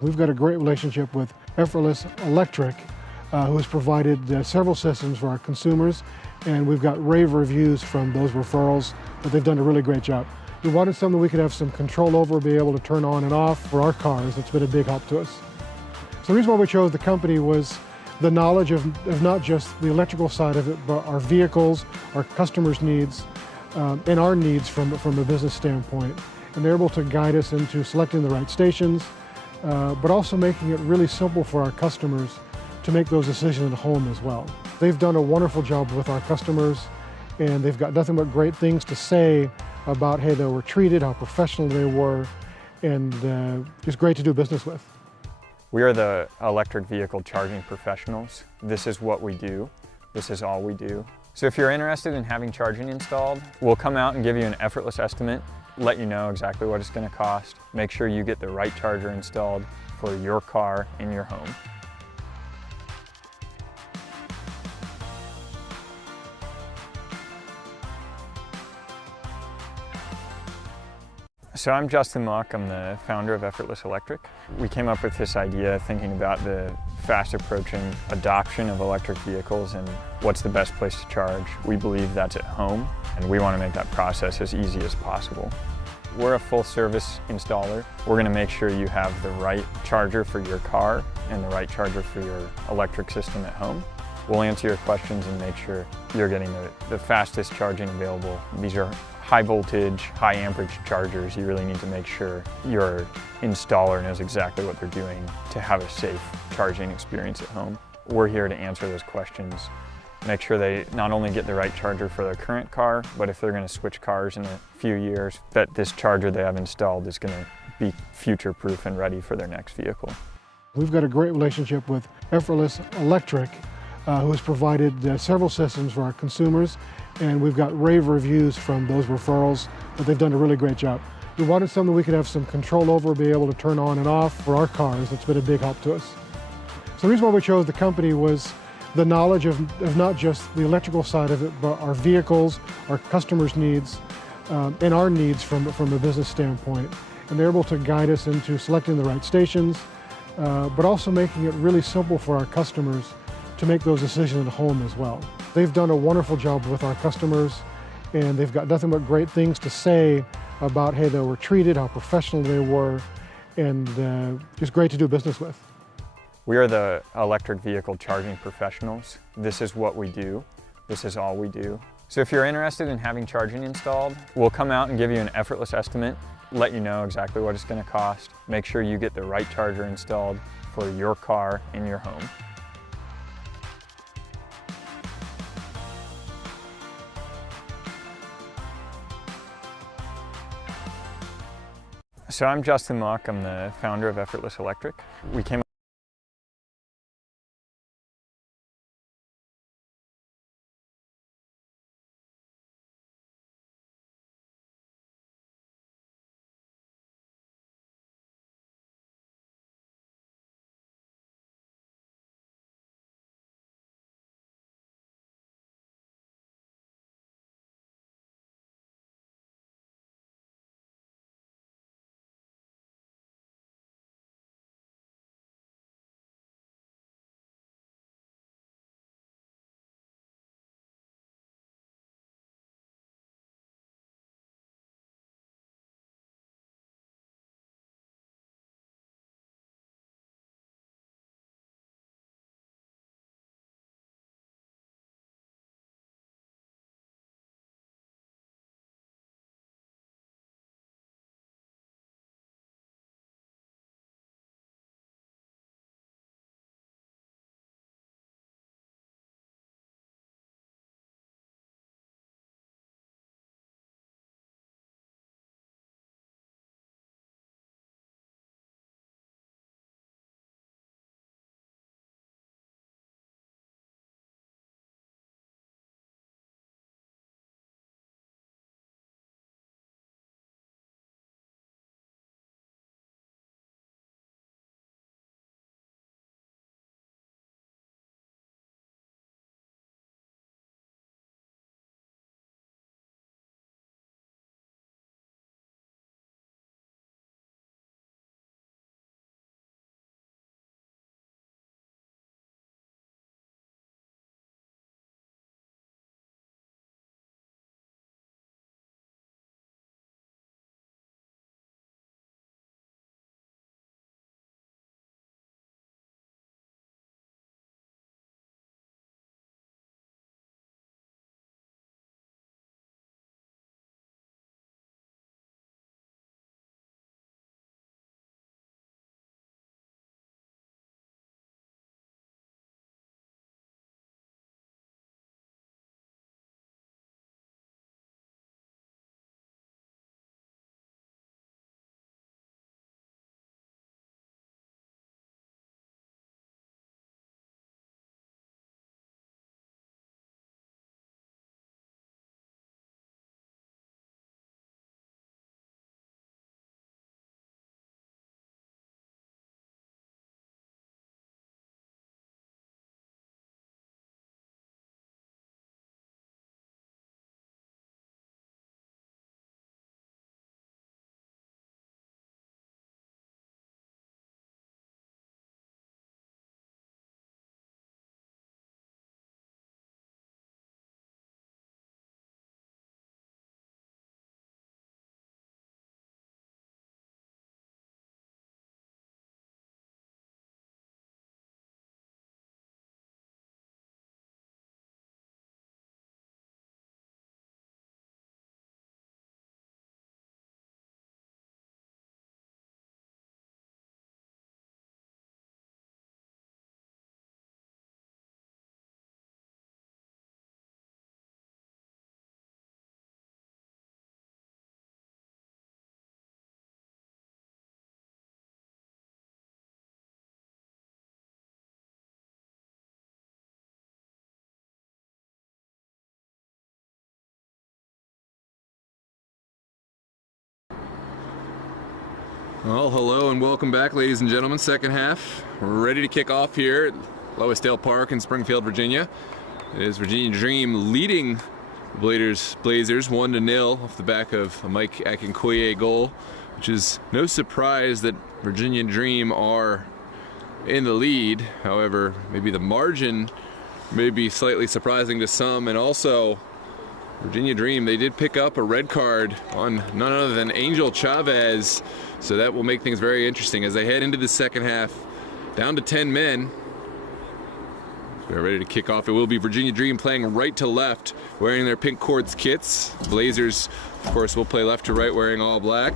We've got a great relationship with Effortless Electric. who has provided several systems for our consumers, and we've got rave reviews from those referrals that they've done a really great job. We wanted something we could have some control over, be able to turn on and off for our cars. It's been a big help to us. So the reason why we chose the company was the knowledge of not just the electrical side of it, but our vehicles, our customers' needs, and our needs from a business standpoint. And they're able to guide us into selecting the right stations, but also making it really simple for our customers to make those decisions at home as well. They've done a wonderful job with our customers, and they've got nothing but great things to say about how they were treated, how professional they were, and just great to do business with. We are the electric vehicle charging professionals. This is what we do. This is all we do. So if you're interested in having charging installed, we'll come out and give you an effortless estimate, let you know exactly what it's going to cost, make sure you get the right charger installed for your car in your home. So I'm Justin Mock, I'm the founder of Effortless Electric. We came up with this idea thinking about the fast approaching adoption of electric vehicles and what's the best place to charge. We believe that's at home, and we want to make that process as easy as possible. We're a full service installer. We're going to make sure you have the right charger for your car and the right charger for your electric system at home. We'll answer your questions and make sure you're getting the fastest charging available. These are high voltage, high amperage chargers. You really need to make sure your installer knows exactly what they're doing to have a safe charging experience at home. We're here to answer those questions, make sure they not only get the right charger for their current car, but if they're going to switch cars in a few years, that this charger they have installed is going to be future-proof and ready for their next vehicle. We've got a great relationship with Effortless Electric, who has provided several systems for our consumers, and we've got rave reviews from those referrals that they've done a really great job. We wanted something we could have some control over, be able to turn on and off for our cars. It's been a big help to us. So the reason why we chose the company was the knowledge of not just the electrical side of it, but our vehicles, our customers' needs, and our needs from a business standpoint. And they're able to guide us into selecting the right stations, but also making it really simple for our customers to make those decisions at home as well. They've done a wonderful job with our customers, and they've got nothing but great things to say about how they were treated, how professional they were, and just great to do business with. We are the electric vehicle charging professionals. This is what we do. This is all we do. So if you're interested in having charging installed, we'll come out and give you an effortless estimate, let you know exactly what it's going to cost, make sure you get the right charger installed for your car in your home. So I'm Justin Mock, I'm the founder of Effortless Electric. We came Well, hello and welcome back, ladies and gentlemen. Second half, we're ready to kick off here at Loisdale Park in Springfield, Virginia. It is Virginia Dream leading the Blazers 1-0 off the back of a Mike Akinkoye goal, which is no surprise that Virginia Dream are in the lead. However, maybe the margin may be slightly surprising to some, and also Virginia Dream, they did pick up a red card on none other than Angel Chavez, so that will make things very interesting as they head into the second half, down to 10 men. We're ready to kick off. It will be Virginia Dream playing right to left, wearing their pink quartz kits. Blazers, of course, will play left to right, wearing all black.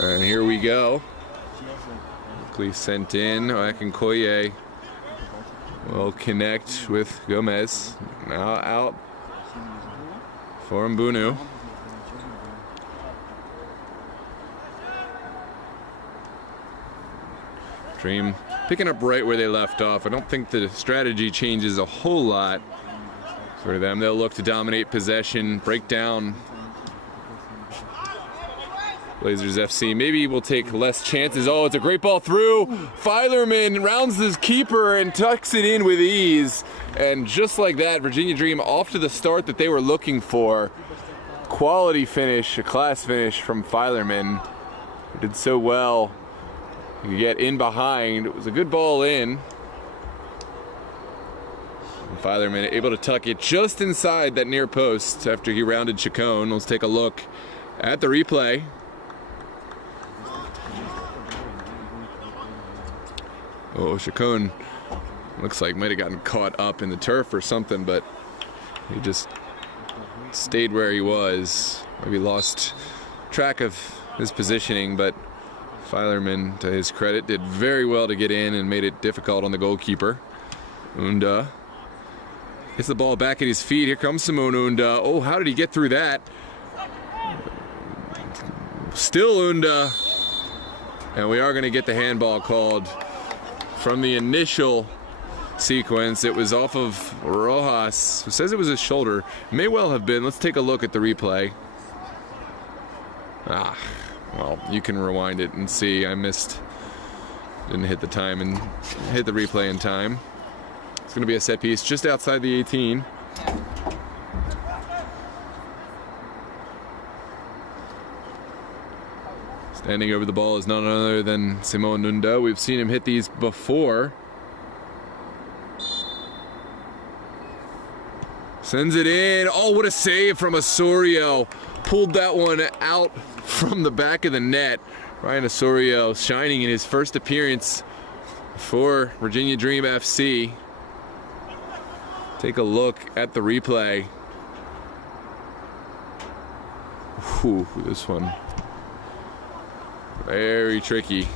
And here we go. Quickly sent in. Akinkoye will connect with Gomez. Now out for Mbunu. Dream picking up right where they left off. I don't think the strategy changes a whole lot for them. They'll look to dominate possession, break down Blazers FC. Maybe we'll take less chances. Oh, it's a great ball through. Filerman rounds his keeper and tucks it in with ease. And just like that, Virginia Dream off to the start that they were looking for. Quality finish, a class finish from Filerman. He did so well. You get in behind. It was a good ball in. And Filerman able to tuck it just inside that near post after he rounded Chacon. Let's take a look at the replay. Oh, Chacon looks like might have gotten caught up in the turf or something, but he just stayed where he was. Maybe lost track of his positioning, but Filerman, to his credit, did very well to get in and made it difficult on the goalkeeper. Unda hits the ball back at his feet. Here comes Simone Unda. Oh, how did he get through that? Still Unda. And we are going to get the handball called. From the initial sequence, it was off of Rojas, who says it was his shoulder. May well have been. Let's take a look at the replay. Well, you can rewind it and see. I didn't hit the time and hit the replay in time. It's going to be a set piece just outside the 18. Standing over the ball is none other than Simone Unda. We've seen him hit these before. Sends it in. Oh, what a save from Osorio. Pulled that one out from the back of the net. Ryan Osorio shining in his first appearance for Virginia Dream FC. Take a look at the replay. Whew, this one. Very tricky.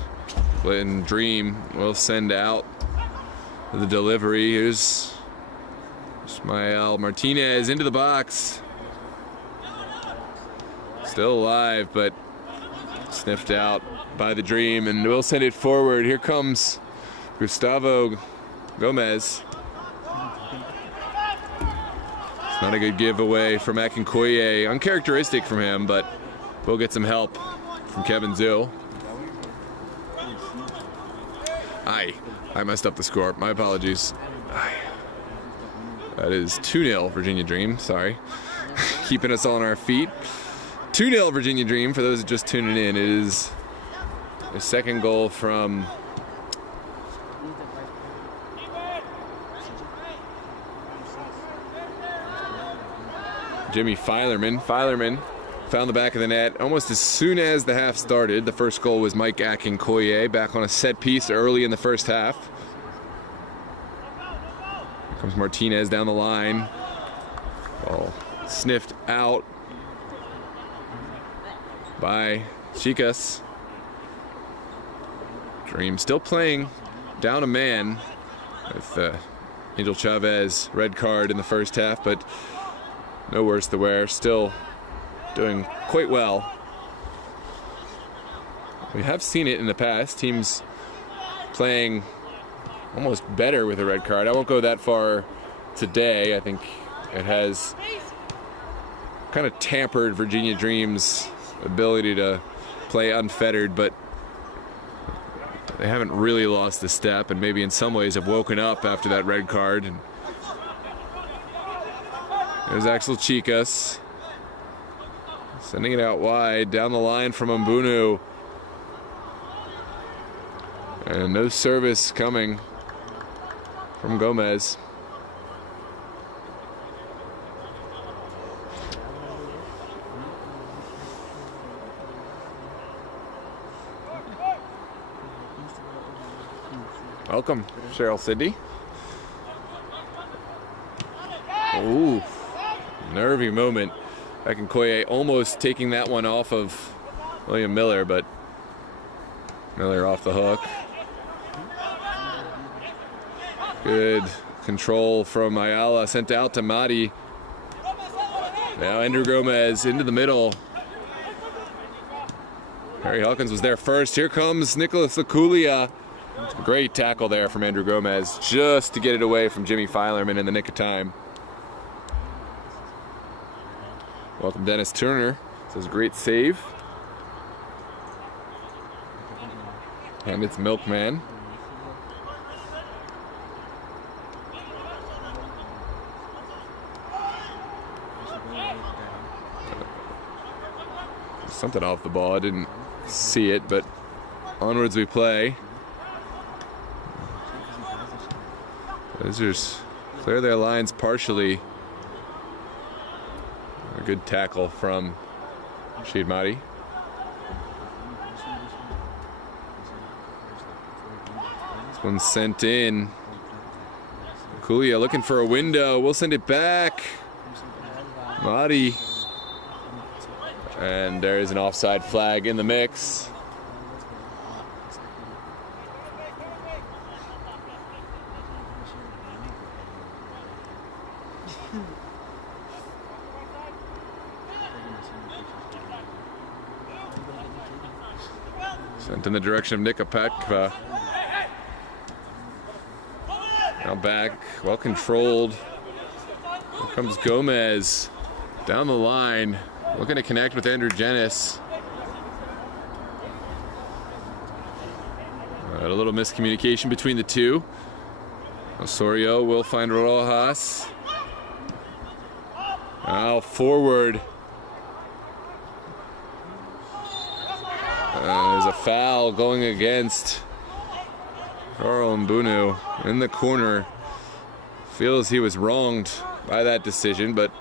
Clinton Dream will send out the delivery. Here's Ismael Martinez into the box. Still alive, but sniffed out by the Dream, and we'll send it forward. Here comes Gustavo Gomez. It's not a good giveaway from Akinkoye. Uncharacteristic from him, but we'll get some help from Kevin Zill. I messed up the score. My apologies. That is 2-0 Virginia Dream. Sorry. Keeping us all on our feet. 2-0 Virginia Dream. For those just tuning in, it is the second goal from Jimmy Filerman. Filerman found the back of the net almost as soon as the half started. The first goal was Mike Akinkoye back on a set piece early in the first half. Here comes Martinez down the line. Ball sniffed out by Chicas. Dream still playing down a man with Angel Chavez red card in the first half, but no worse to wear. Still doing quite well. We have seen it in the past. Teams playing almost better with a red card. I won't go that far today. I think it has kind of tampered Virginia Dream's ability to play unfettered, but they haven't really lost a step, and maybe in some ways have woken up after that red card. And there's Axel Chicas sending it out wide down the line from Mbunu, and no service coming from Gomez. Welcome, Cheryl Sidney. Ooh, nervy moment. Akinkoye almost taking that one off of William Miller, but Miller off the hook. Good control from Ayala, sent out to Madi. Now Andrew Gomez into the middle. Harry Hawkins was there first. Here comes Nicholas Laculia. Great tackle there from Andrew Gomez, just to get it away from Jimmy Filerman in the nick of time. Welcome Dennis Turner. Says great save. And it's Milkman. Something off the ball. I didn't see it, but onwards we play. Blazers clear their lines partially. A good tackle from Rashid Mahdi. This one's sent in. Kulia looking for a window. We'll send it back. Mahdi. And there is an offside flag in the mix. Sent in the direction of Nikapatva. Now back, well controlled. Here comes Gomez down the line, looking to connect with Andrew Jenis. A little miscommunication between the two. Osorio will find Rojas. Now forward. There's a foul going against Carl Mbunu in the corner. Feels he was wronged by that decision, but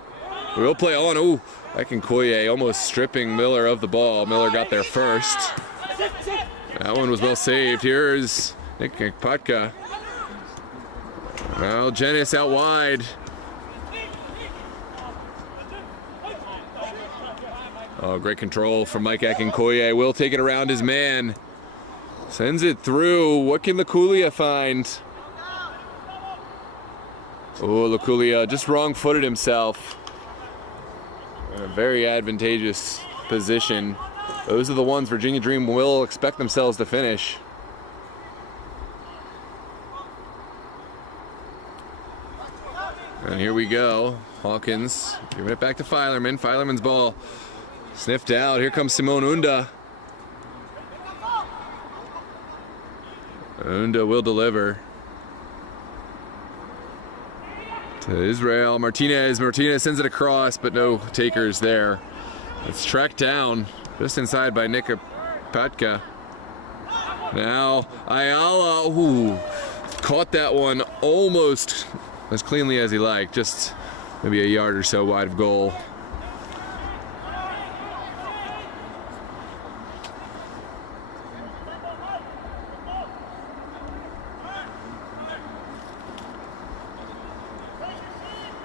we will play on. Ooh, Akinkoye almost stripping Miller of the ball. Miller got there first. That one was well saved. Here's Nick Patka. Now Jenis out wide. Oh, great control from Mike Akinkoye. Will take it around his man. Sends it through. What can Laculia find? Oh, Laculia just wrong-footed himself. In a very advantageous position. Those are the ones Virginia Dream will expect themselves to finish. And here we go. Hawkins giving it back to Filerman. Filerman's ball sniffed out. Here comes Simone Unda. Unda will deliver to Israel. Martinez sends it across, but no takers there. It's tracked down just inside by Nikapatva. Now Ayala, ooh, caught that one almost as cleanly as he liked, just maybe a yard or so wide of goal.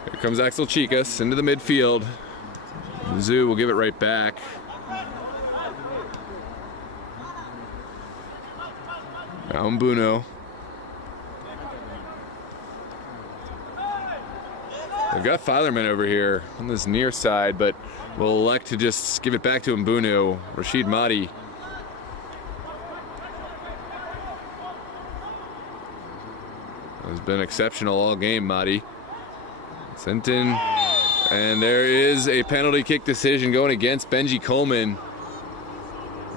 Here comes Axel Chicas into the midfield. Zoo will give it right back. Now Mbunu. We've got Filerman over here on this near side, but we'll elect to just give it back to Mbunu. Rashid Mahdi. Has been exceptional all game, Mahdi. Sent in And there is a penalty kick decision going against Benji Coleman.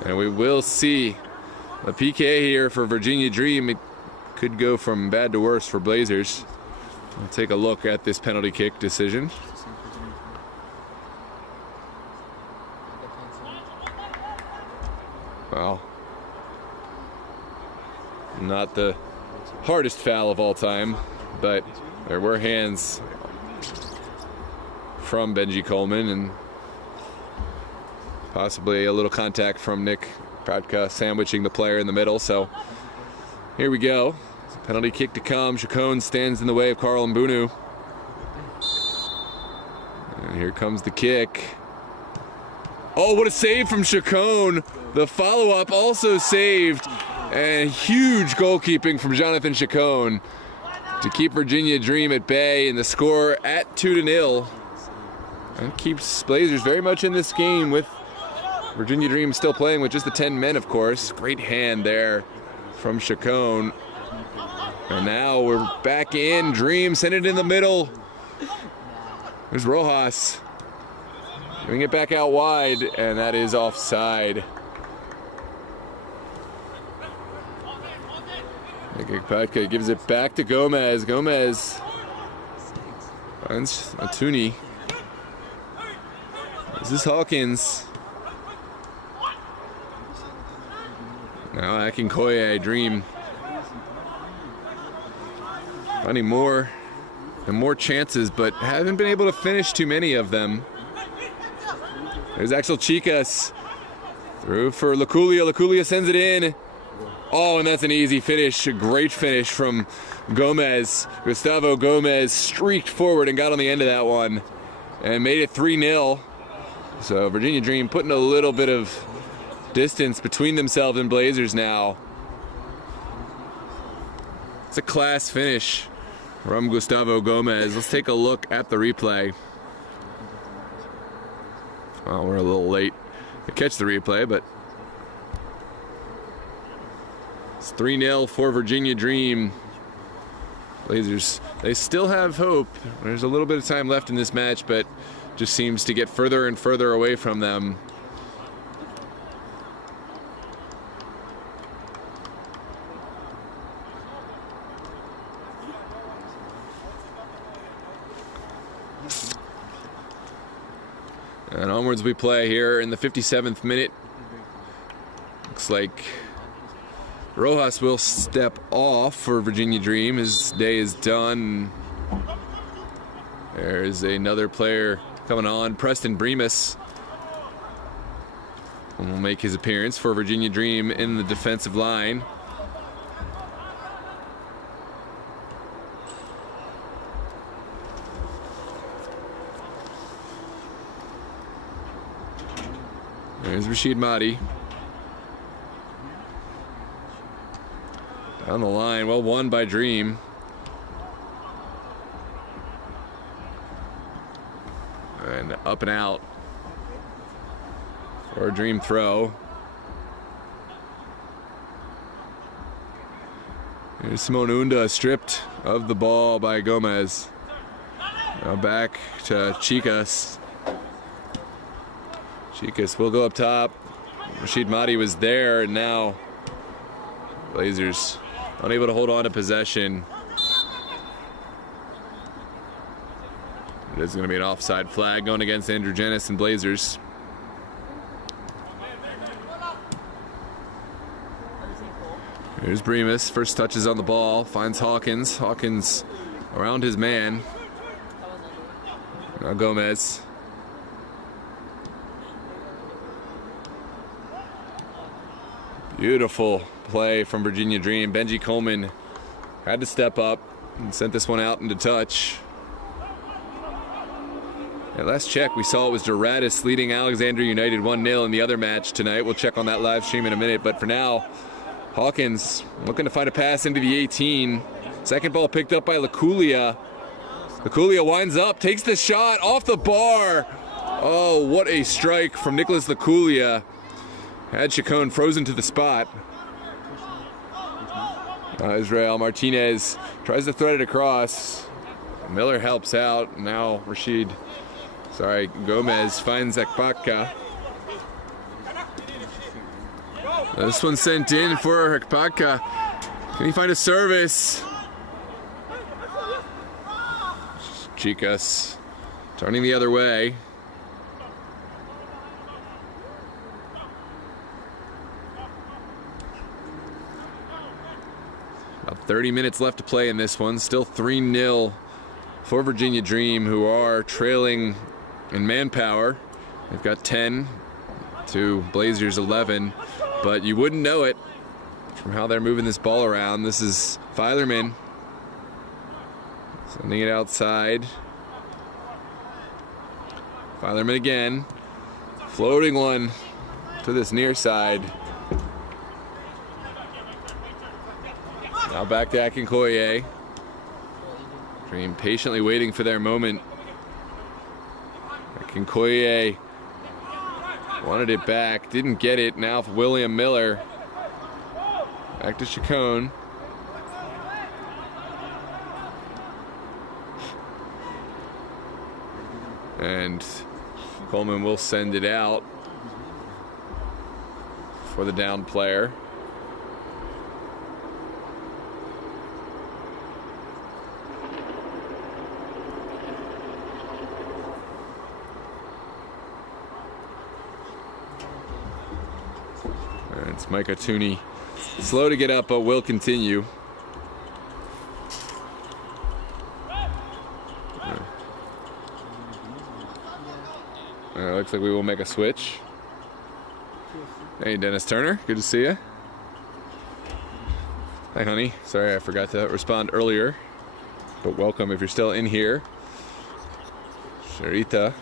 And we will see a PK here for Virginia Dream. It could go from bad to worse for Blazers. We'll take a look at this penalty kick decision. Well, not the hardest foul of all time, but there were hands from Benji Coleman and possibly a little contact from Nick Pradka sandwiching the player in the middle. So here we go. Penalty kick to come. Chacon stands in the way of Carl Mbunu. And here comes the kick. Oh, what a save from Chacon. The follow-up also saved. And huge goalkeeping from Jonathan Chacon to keep Virginia Dream at bay, and the score at 2-0. And keeps Blazers very much in this game, with Virginia Dream still playing with just the 10 men, of course. Great hand there from Chacon. And now we're back in. Dream send it in the middle. There's Rojas. Giving it back out wide, and that is offside. Patka gives it back to Gomez. Gomez finds Atuni. This is Hawkins. Now Akinkoye, Dream finding more and more chances, but haven't been able to finish too many of them. There's Axel Chicas through for Laculia. Laculia sends it in. Oh, and that's an easy finish. A great finish from Gomez. Gustavo Gomez streaked forward and got on the end of that one and made it 3-0. So Virginia Dream putting a little bit of distance between themselves and Blazers now. It's a class finish from Gustavo Gomez. Let's take a look at the replay. Oh, we're a little late to catch the replay, but it's 3-0 for Virginia Dream. Blazers, they still have hope. There's a little bit of time left in this match, but just seems to get further and further away from them. And onwards we play here in the 57th minute. Looks like Rojas will step off for Virginia Dream. His day is done. There's another player coming on, Preston Bremus, will make his appearance for Virginia Dream in the defensive line. There's Rashid Mahdi. Down the line, well won by Dream. And up and out for a Dream throw. Here's Simone Unda stripped of the ball by Gomez. Now back to Chicas. Chicas will go up top. Rashid Mahdi was there, and now Blazers unable to hold on to possession. It is going to be an offside flag going against Andrew Jennis and Blazers. Here's Bremus. First touches on the ball. Finds Hawkins. Hawkins around his man. Now Gomez. Beautiful play from Virginia Dream. Benji Coleman had to step up and sent this one out into touch. At last check, we saw it was Doratus leading Alexandria United 1-0 in the other match tonight. We'll check on that live stream in a minute, but for now, Hawkins looking to find a pass into the 18. Second ball picked up by Laculia. Laculia winds up, takes the shot off the bar. Oh, what a strike from Nicholas Laculia. Had Chacon frozen to the spot. Israel Martinez tries to thread it across. Miller helps out. Now Rashid Sorry, Gomez finds Ekpaka. This one's sent in for Ekpaka. Can he find a service? Chicas turning the other way. About 30 minutes left to play in this one. Still 3-0 for Virginia Dream, who are trailing in manpower. They've got 10 to Blazers 11, but you wouldn't know it from how they're moving this ball around. This is Filerman sending it outside. Filerman again, floating one to this near side. Now back to Akinkoye. Dream patiently waiting for their moment. Akinkoye wanted it back, didn't get it. Now for William Miller. Back to Chacon. And Coleman will send it out for the down player. And it's Micah Tooney. Slow to get up, but will continue. Looks like we will make a switch. Hey, Dennis Turner, good to see you. Hi, honey. Sorry I forgot to respond earlier, but welcome if you're still in here. Sharita,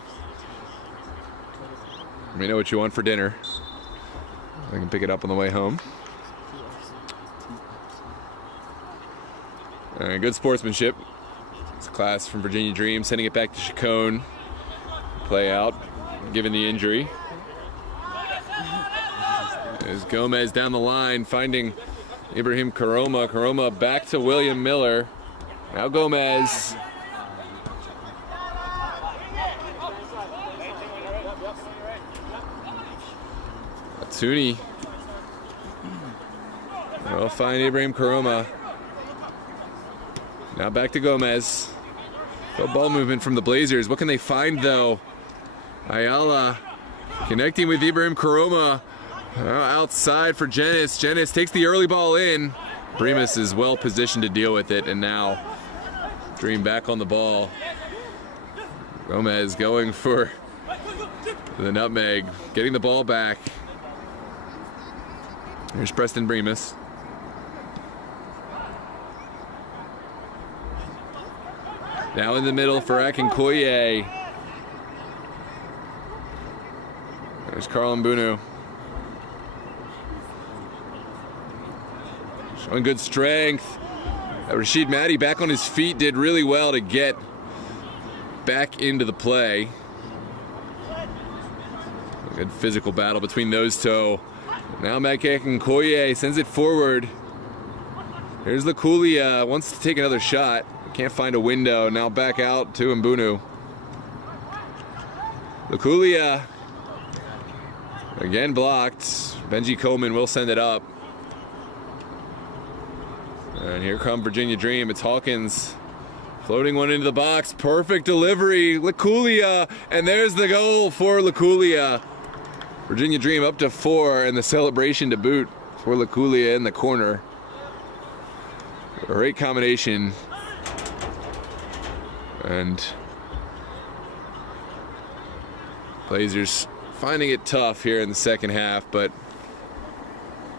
let me know what you want for dinner. I can pick it up on the way home. Good sportsmanship. It's a class from Virginia Dream, sending it back to Chacon. Play out, given the injury. There's Gomez down the line, finding Ibrahim Karoma. Karoma back to William Miller. Now Gomez. Tooney. We'll find Ibrahim Karoma. Now back to Gomez. Good ball movement from the Blazers. What can they find though? Ayala connecting with Ibrahim Karoma. Outside for Jenis. Jenis takes the early ball in. Bremus is well positioned to deal with it, and now Dream back on the ball. Gomez going for the nutmeg, getting the ball back. Here's Preston Bremus. Now in the middle for Akinkoye. There's Carl Mbunu. Showing good strength. Rashid Maddie back on his feet, did really well to get back into the play. A good physical battle between those two. Now Mike Akinkoye sends it forward. Here's Lakulia, wants to take another shot. Can't find a window. Now back out to Mbunu. Lakulia again blocked. Benji Coleman will send it up. And here come Virginia Dream. It's Hawkins floating one into the box. Perfect delivery. Lakulia, and there's the goal for Lakulia. Virginia Dream up to 4, and the celebration to boot for Lakulia in the corner. Great combination. And Blazers finding it tough here in the second half, but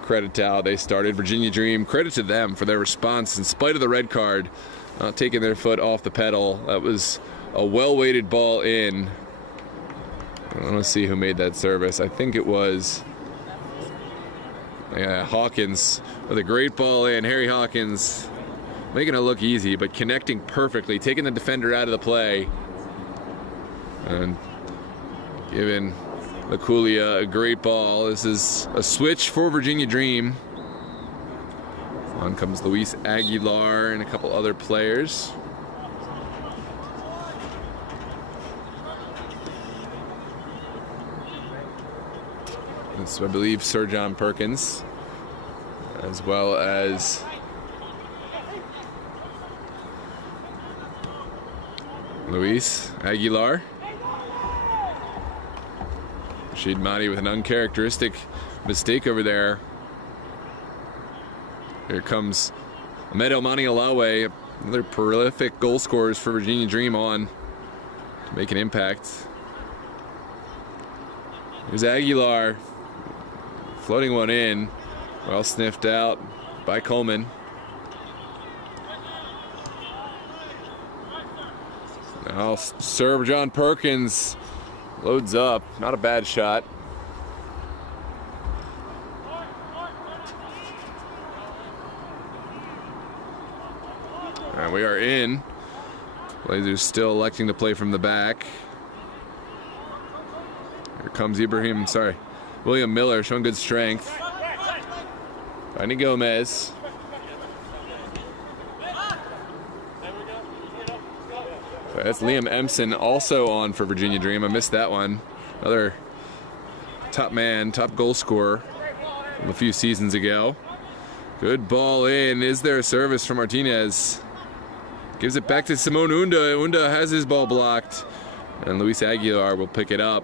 credit to how they started. Virginia Dream, credit to them for their response in spite of the red card, taking their foot off the pedal. That was a well-weighted ball in. I want to see who made that service. I think it was Hawkins with a great ball in. Harry Hawkins making it look easy, but connecting perfectly, taking the defender out of the play, and giving Lakulia a great ball. This is a switch for Virginia Dream. On comes Luis Aguilar and a couple other players. It's, I believe, Sir John Perkins, as well as Luis Aguilar. Rashid Mahdi with an uncharacteristic mistake over there. Here comes Ahmed Elmani Alawe, another prolific goal scorers for Virginia Dream on to make an impact. Here's Aguilar floating one in, well sniffed out by Coleman. Now Sir John Perkins loads up, not a bad shot. And we are in. Blazers still electing to play from the back. Here comes William Miller showing good strength. Finding Gomez. So that's Liam Empson also on for Virginia Dream. I missed that one. Another top goal scorer from a few seasons ago. Good ball in. Is there a service from Martinez? Gives it back to Simone Unda. Unda has his ball blocked. And Luis Aguilar will pick it up.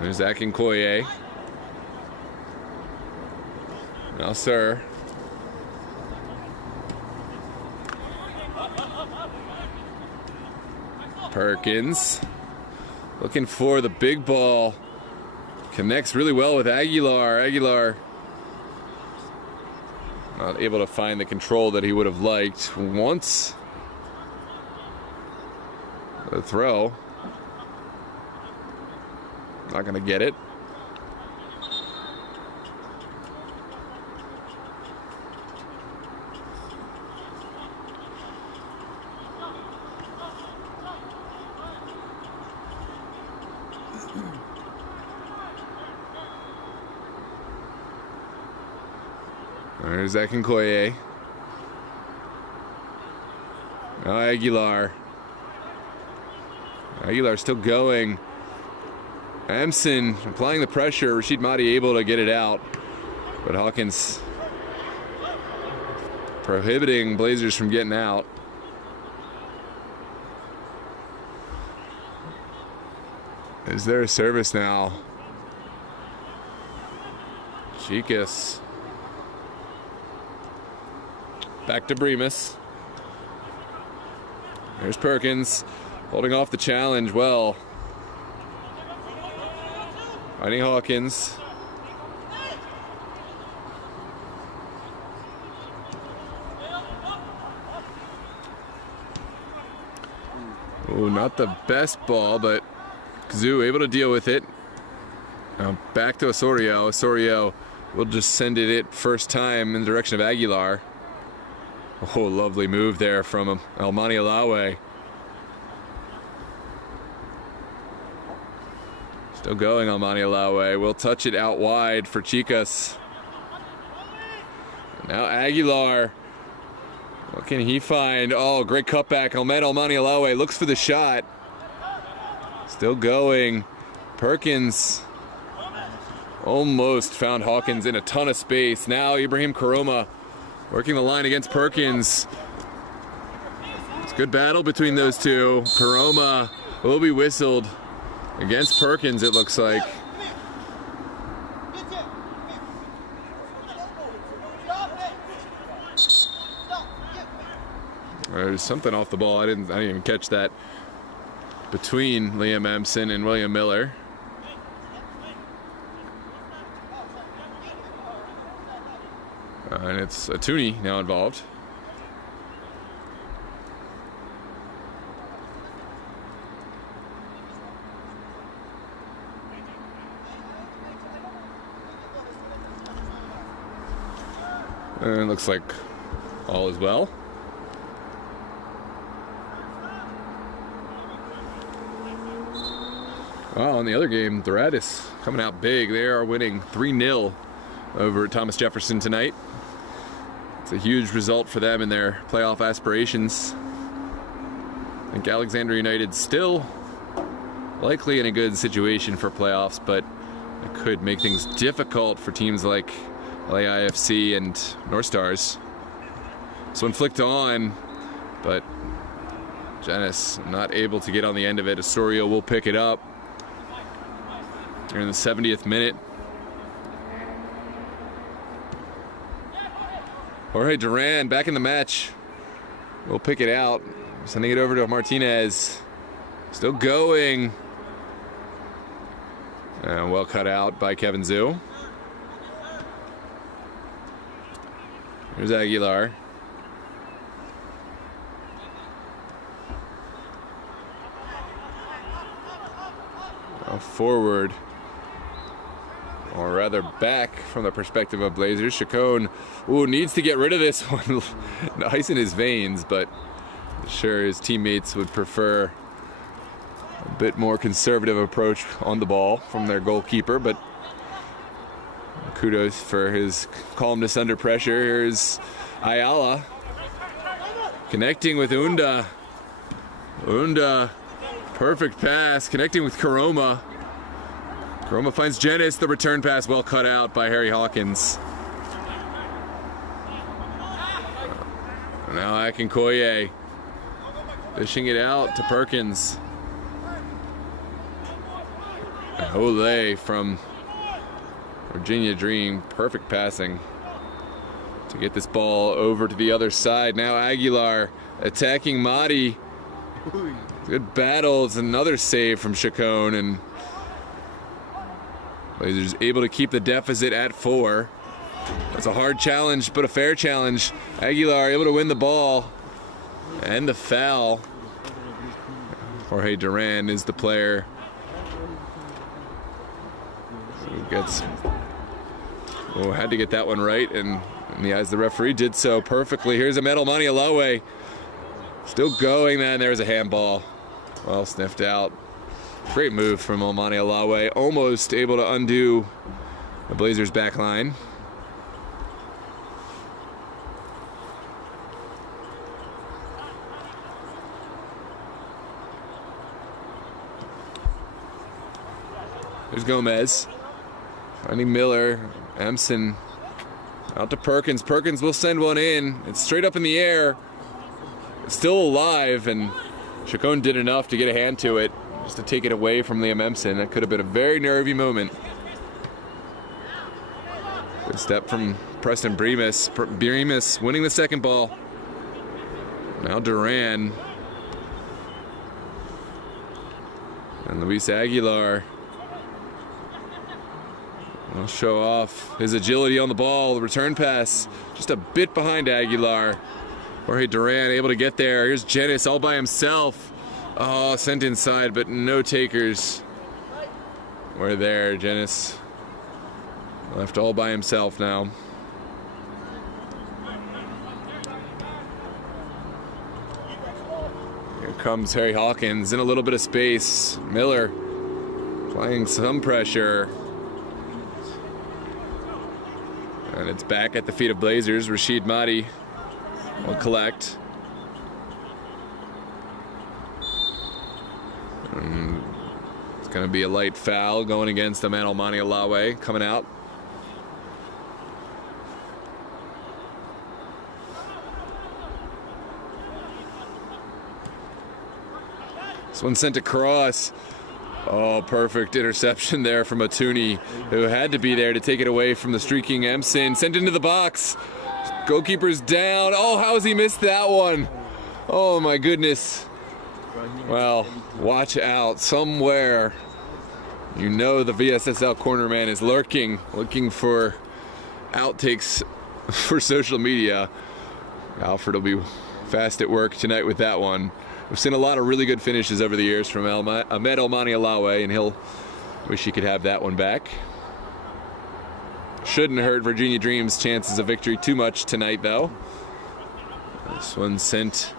There's Akinkoye. Now, Sir. Perkins. Looking for the big ball. Connects really well with Aguilar. Aguilar not able to find the control that he would have liked. Once the throw. Not going to get it. There's Akinkoye. Now Aguilar. Aguilar still going. Empson applying the pressure. Rashid Mahdi able to get it out. But Hawkins prohibiting Blazers from getting out. Is there a service now? Chicas. Back to Bremus. There's Perkins holding off the challenge well. Finding Hawkins. Oh, not the best ball, but Kazoo able to deal with it. Now back to Osorio. Osorio will just send it first time in the direction of Aguilar. Oh, lovely move there from Elmani Alawe. Still going, Elmani Alawe. Will touch it out wide for Chicas. Now Aguilar. What can he find? Oh, great cutback. Elmani Alawe looks for the shot. Still going. Perkins almost found Hawkins in a ton of space. Now Ibrahim Karoma working the line against Perkins. It's a good battle between those two. Karoma will be whistled against Perkins, it looks like. There's something off the ball. I didn't even catch that. Between Liam Empson and William Miller. And it's Atuni now involved. And it looks like all is well. Well, in the other game, Dorados coming out big. They are winning 3-0 over Thomas Jefferson tonight. It's a huge result for them in their playoff aspirations. I think Alexander United still likely in a good situation for playoffs, but it could make things difficult for teams like LAIFC and North Stars. This one flicked on, but Janice not able to get on the end of it. Osorio will pick it up. Here in the 70th minute. Jorge Duran back in the match. We'll pick it out. Sending it over to Martinez. Still going. And well cut out by Kevin Zhu. Here's Aguilar. Now forward. Or rather back from the perspective of Blazers. Chacon needs to get rid of this one. Ice in his veins, but sure his teammates would prefer a bit more conservative approach on the ball from their goalkeeper, but kudos for his calmness under pressure. Here's Ayala connecting with Unda. Unda, perfect pass, connecting with Karoma. Karoma finds Janice, the return pass well cut out by Harry Hawkins. Now Akinkoye dishing it out to Perkins. Ole from Virginia Dream, perfect passing to get this ball over to the other side. Now Aguilar attacking Madi. Good battles, another save from Chacon, and Blazers able to keep the deficit at 4. That's a hard challenge, but a fair challenge. Aguilar able to win the ball and the foul. Jorge Duran is the player who gets, had to get that one right, and in the eyes of the referee did so perfectly. Here's Ahmed Elmani Alawe. Still going, man. There's a handball. Well sniffed out. Great move from Elmani Alawe. Almost able to undo the Blazers back line. There's Gomez. Finding Miller. Empson out to Perkins. Perkins will send one in. It's straight up in the air. It's still alive, and Chacon did enough to get a hand to it, just to take it away from Liam Empson. That could have been a very nervy moment. Good step from Preston Bremus. Bremus winning the second ball. Now Duran. And Luis Aguilar will show off his agility on the ball. The return pass just a bit behind Aguilar. Jorge Duran able to get there. Here's Janice all by himself. Oh, sent inside, but no takers were there. Janice left all by himself now. Here comes Harry Hawkins in a little bit of space. Miller applying some pressure. And it's back at the feet of Blazers. Rashid Mahdi will collect. It's going to be a light foul going against the man Elmani Alawe coming out. This one sent across. Oh, perfect interception there from Atuni, who had to be there to take it away from the streaking Empson. Sent into the box. Goalkeeper's down. Oh, how has he missed that one? Oh, my goodness. Well, watch out. Somewhere, you know the VSSL corner man is lurking, looking for outtakes for social media. Alfred will be fast at work tonight with that one. We've seen a lot of really good finishes over the years from Ahmed Elmani Alawe, and he'll wish he could have that one back. Shouldn't hurt Virginia Dream's chances of victory too much tonight, though. This one sent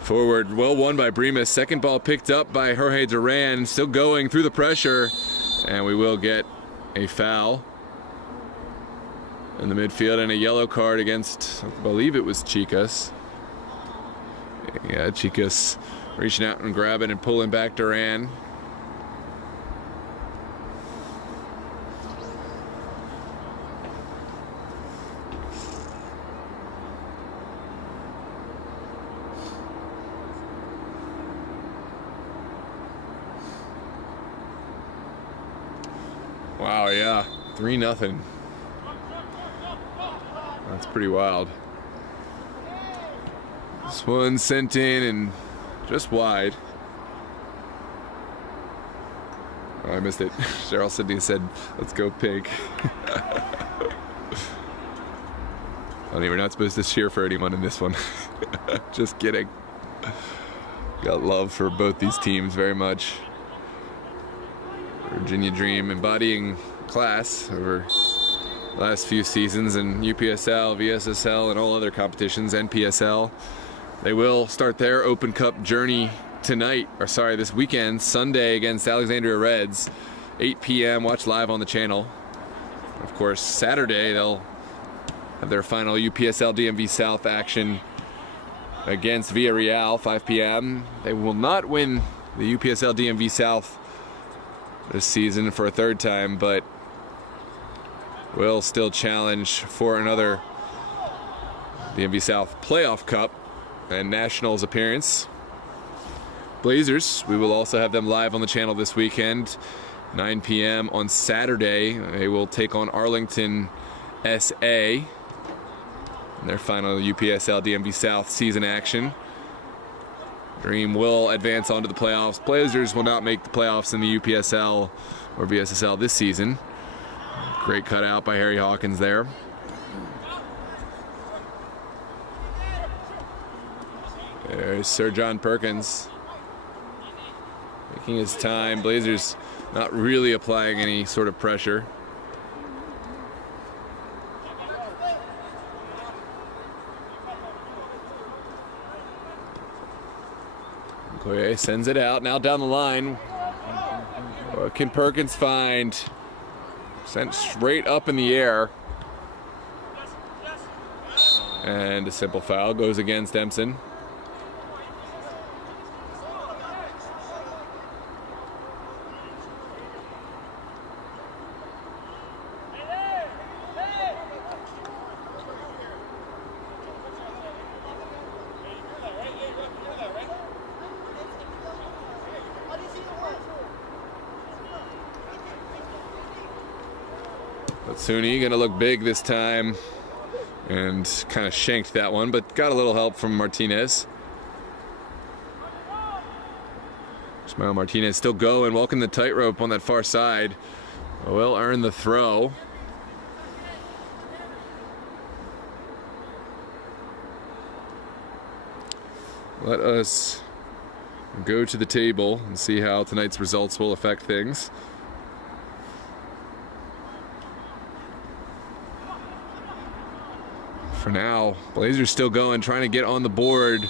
forward, well won by Bremus. Second ball picked up by Jorge Duran, still going through the pressure, and we will get a foul in the midfield and a yellow card against, I believe it was Chicas. Yeah, Chicas reaching out and grabbing and pulling back Duran. Wow, yeah. 3-0. That's pretty wild. This one sent in and just wide. Oh, I missed it. Cheryl Sidney said, let's go pink. Funny, we're not supposed to cheer for anyone in this one. Just kidding. Got love for both these teams very much. Virginia Dream embodying class over the last few seasons in UPSL, VSSL, and all other competitions, NPSL. They will start their Open Cup journey tonight, or sorry, this weekend, Sunday against Alexandria Reds, 8 p.m. Watch live on the channel. Of course, Saturday they'll have their final UPSL DMV South action against Villarreal, 5 p.m. They will not win the UPSL DMV South this season for a third time, but will still challenge for another DMV South Playoff Cup and Nationals appearance. Blazers, we will also have them live on the channel this weekend, 9 p.m. on Saturday. They will take on Arlington SA in their final UPSL DMV South season action. Dream will advance on to the playoffs. Blazers will not make the playoffs in the UPSL or VSSL this season. Great cutout by Harry Hawkins there. There's Sir John Perkins taking his time. Blazers not really applying any sort of pressure. Okoye sends it out. Now down the line. What can Perkins find? Sent straight up in the air. And a simple foul goes against Empson. Suni gonna look big this time and kind of shanked that one, but got a little help from Martinez. Ismael Martinez still going, walking the tightrope on that far side. Will earn the throw. Let us go to the table and see how tonight's results will affect things. For now, Blazers still going, trying to get on the board.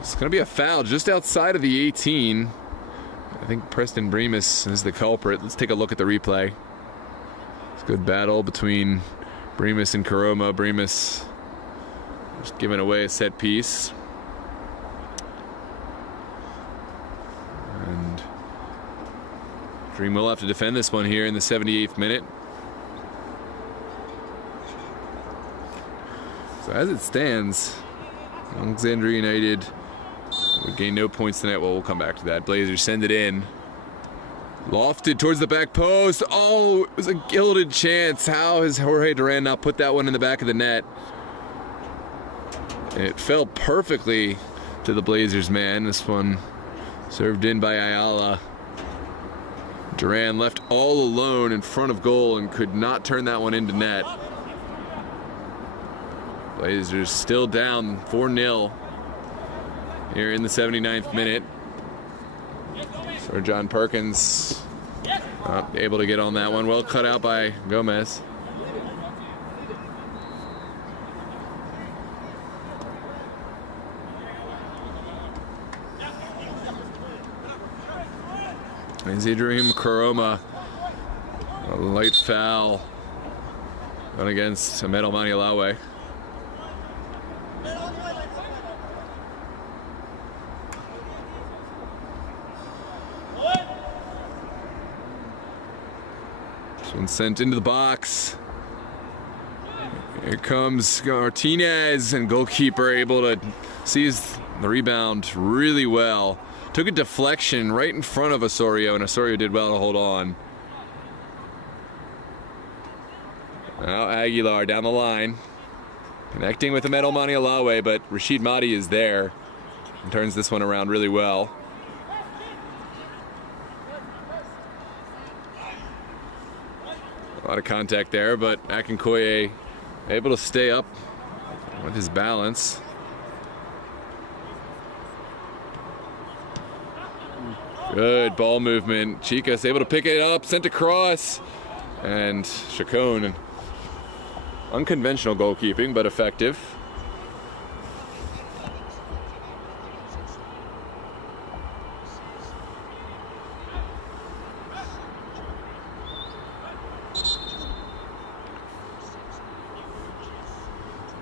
It's going to be a foul just outside of the 18. I think Preston Bremus is the culprit. Let's take a look at the replay. It's a good battle between Bremus and Karoma. Bremus just giving away a set piece. And Dream will have to defend this one here in the 78th minute. So as it stands, Alexandria United would gain no points tonight. Well, we'll come back to that. Blazers send it in. Lofted towards the back post. Oh, it was a gilded chance. How has Jorge Duran not put that one in the back of the net? And it fell perfectly to the Blazers man. This one served in by Ayala. Duran left all alone in front of goal and could not turn that one into net. Blazers still down 4-0 here in the 79th minute. Sir John Perkins not able to get on that one. Well cut out by Gomez. Isidrim Karoma, a light foul going against Ahmed Almani-Alawe. One sent into the box. Here comes Martinez, and goalkeeper able to seize the rebound really well. Took a deflection right in front of Osorio, and Osorio did well to hold on. Now Aguilar down the line. Connecting with Ahmed Elmani Alawe, but Rashid Mahdi is there and turns this one around really well. A lot of contact there, but Akinkoye able to stay up with his balance. Good ball movement. Chicas able to pick it up, sent across. And Chacon, unconventional goalkeeping, but effective.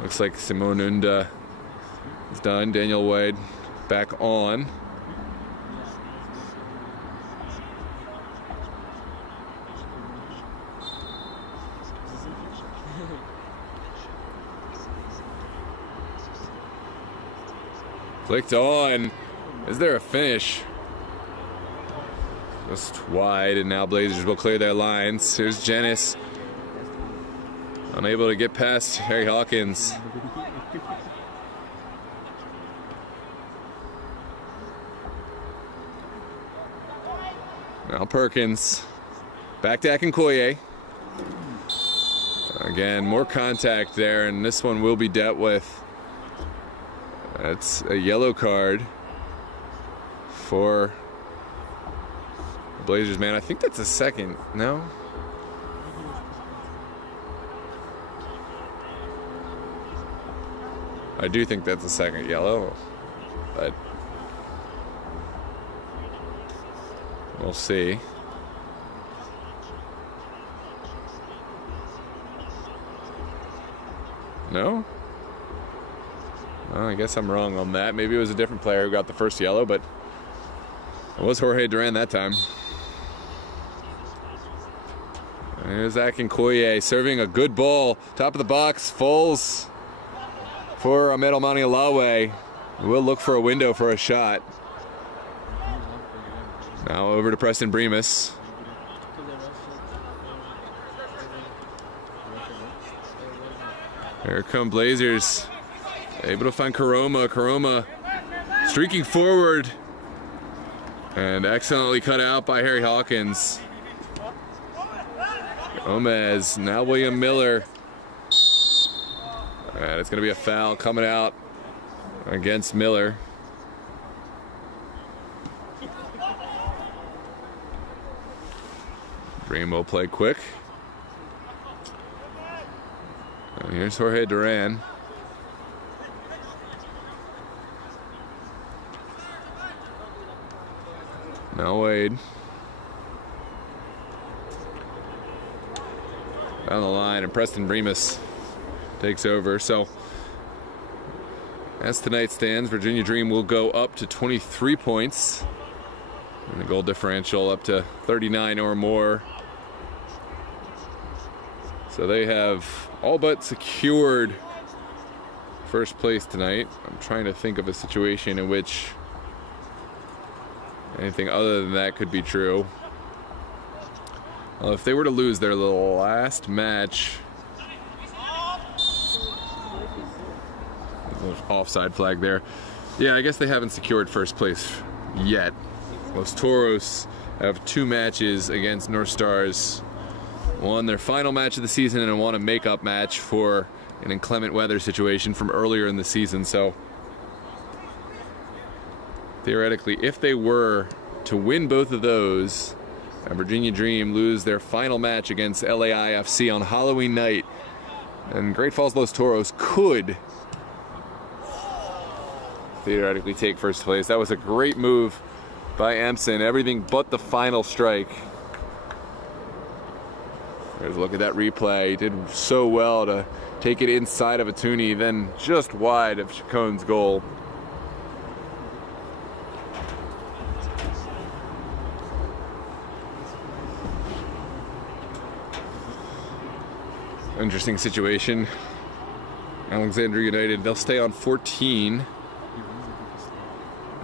Looks like Simone Unda is done. Daniel Wade back on. Clicked on. Is there a finish? Just wide, and now Blazers will clear their lines. Here's Janice. Unable to get past Harry Hawkins. Now Perkins. Back to Akinkoye. Again, more contact there, and this one will be dealt with. That's a yellow card for the Blazers, man. I think that's a second. No? I do think that's a second yellow, but we'll see. No? Well, I guess I'm wrong on that. Maybe it was a different player who got the first yellow, but it was Jorge Duran that time. There's Akinkoye serving a good ball. Top of the box, falls for Ahmed Elmani Alawe. We'll look for a window for a shot. Now over to Preston Bremus. Here come Blazers. Able to find Karoma. Karoma streaking forward and excellently cut out by Harry Hawkins. Gomez, now William Miller. And it's going to be a foul coming out against Miller. Dream will play quick. And here's Jorge Duran. Now Wade. Down the line, and Preston Bremus takes over. So as tonight stands, Virginia Dream will go up to 23 points. And the goal differential up to 39 or more. So they have all but secured first place tonight. I'm trying to think of a situation in which anything other than that could be true. Well, if they were to lose their last match, offside flag there. Yeah, I guess they haven't secured first place yet. Los Toros have 2 matches against North Stars. Won their final match of the season and won a makeup match for an inclement weather situation from earlier in the season. So theoretically, if they were to win both of those, and Virginia Dream lose their final match against LAIFC on Halloween night, and Great Falls Los Toros could theoretically take first place. That was a great move by Empson, everything but the final strike. There's a look at that replay. He did so well to take it inside of Atuni, then just wide of Chacon's goal. Interesting situation. Alexandria United, they'll stay on 14,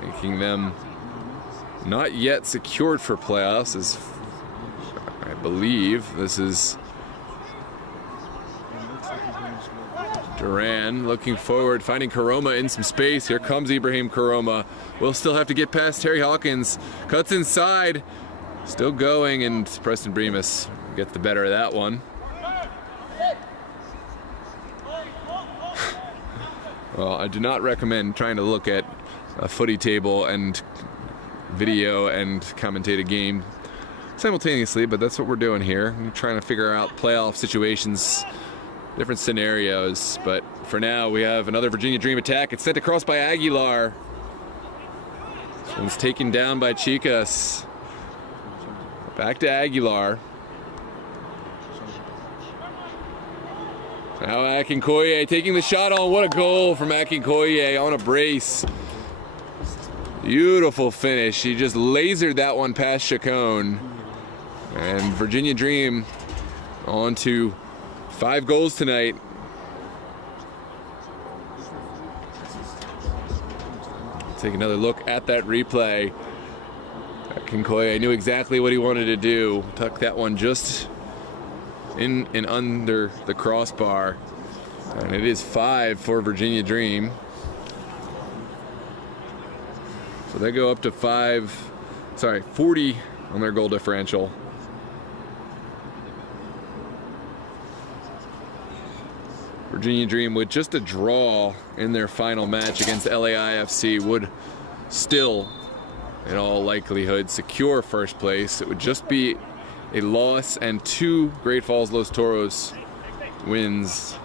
making them not yet secured for playoffs, as I believe this is Duran looking forward, finding Karoma in some space. Here comes Ibrahim Karoma. We'll still have to get past Terry Hawkins. Cuts inside, still going, and Preston Bremus gets the better of that one. Well, I do not recommend trying to look at a footy table and video and commentate a game simultaneously, but that's what we're doing here. I'm trying to figure out playoff situations, different scenarios, but for now we have another Virginia Dream attack. It's sent across by Aguilar. This one's taken down by Chicas. Back to Aguilar. Now Akinkoye taking the shot on. What a goal from Akinkoye on a brace. Beautiful finish. He just lasered that one past Chacon. And Virginia Dream on to 5 goals tonight. Take another look at that replay. Akinkoye knew exactly what he wanted to do. Tuck that one just in and under the crossbar. And it is 5 for Virginia Dream. So they go up to 40 on their goal differential. Virginia Dream with just a draw in their final match against LAIFC would still, in all likelihood, secure first place. It would just be a loss and 2 Great Falls Los Toros wins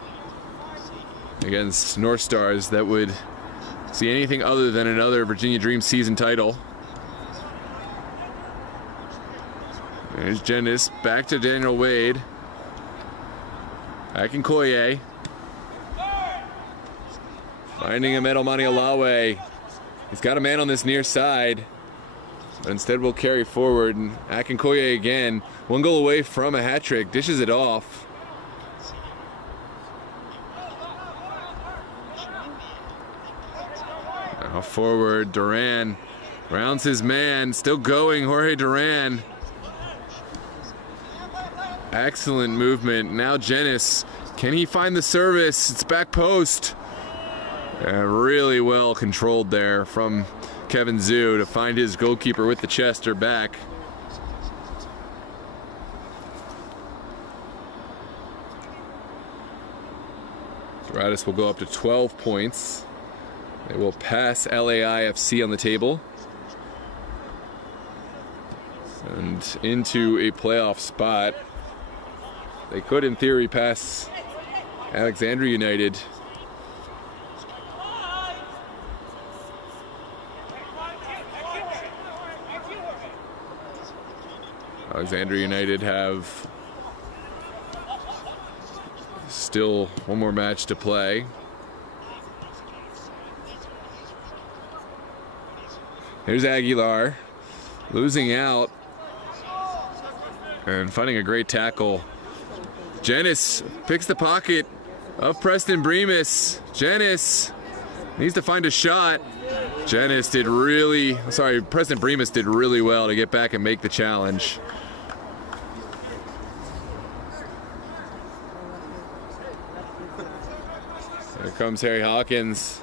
against North Stars that would see anything other than another Virginia Dream season title. There's Jennings, back to Daniel Wade. Akinkoye. Finding Ahmed Almani Alawe. He's got a man on this near side. But instead we'll carry forward. And Akinkoye again, 1 goal away from a hat trick, dishes it off. Now forward, Duran rounds his man, still going, Jorge Duran. Excellent movement. Now Jennings, can he find the service? It's back post. Really well controlled there from Kevin Zhu to find his goalkeeper with the chest or back. Doratus will go up to 12 points. They will pass LAIFC on the table and into a playoff spot. They could, in theory, pass Alexandria United. Alexandria United have still 1 more match to play. Here's Aguilar losing out and finding a great tackle. Jennings picks the pocket of Preston Bremus. Jennings needs to find a shot. Preston Bremus did really well to get back and make the challenge. Here comes Harry Hawkins.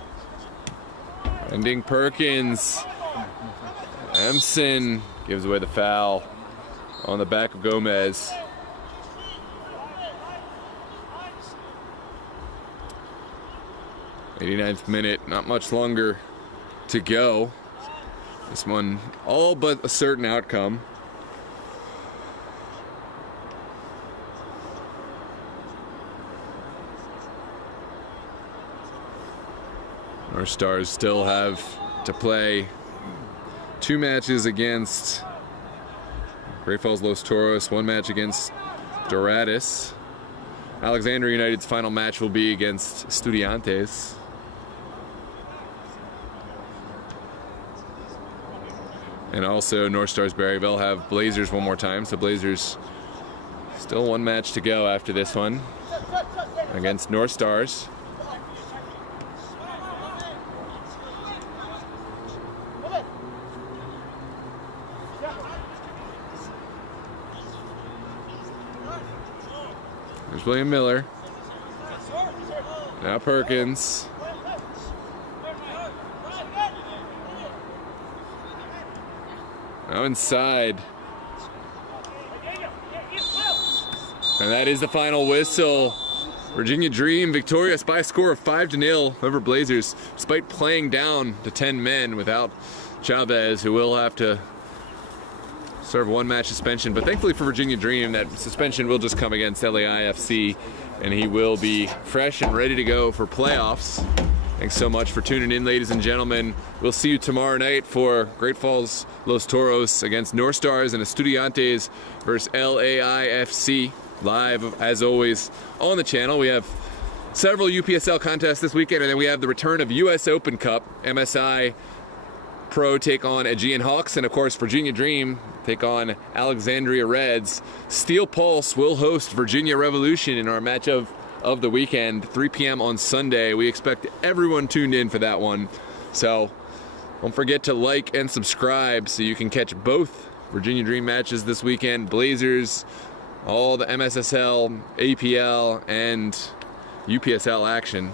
Ending Perkins. Empson gives away the foul on the back of Gomez. '89th minute, not much longer to go. This one all but a certain outcome. Our Stars still have to play 2 matches against Great Falls Los Toros, 1 match against Doratus. Alexandria United's final match will be against Estudiantes. And also North Stars Berryville have Blazers 1 more time, so Blazers still 1 match to go after this one against North Stars. There's William Miller. Now Perkins. Now inside. And that is the final whistle. Virginia Dream victorious by a score of 5-0 over Blazers, despite playing down to 10 men without Chavez, who will have to serve one match suspension. But thankfully for Virginia Dream, that suspension will just come against LAIFC, and he will be fresh and ready to go for playoffs. Thanks so much for tuning in, ladies and gentlemen. We'll see you tomorrow night for Great Falls Los Toros against North Stars and Estudiantes versus LAIFC. Live, as always, on the channel. We have several UPSL contests this weekend, and then we have the return of US Open Cup. MSI Pro take on Aegean Hawks, and of course Virginia Dream take on Alexandria Reds. Steel Pulse will host Virginia Revolution in our match of the weekend, 3 p.m. on Sunday. We expect everyone tuned in for that one. So don't forget to like and subscribe so you can catch both Virginia Dream matches this weekend. Blazers, all the MSSL, APL, and UPSL action.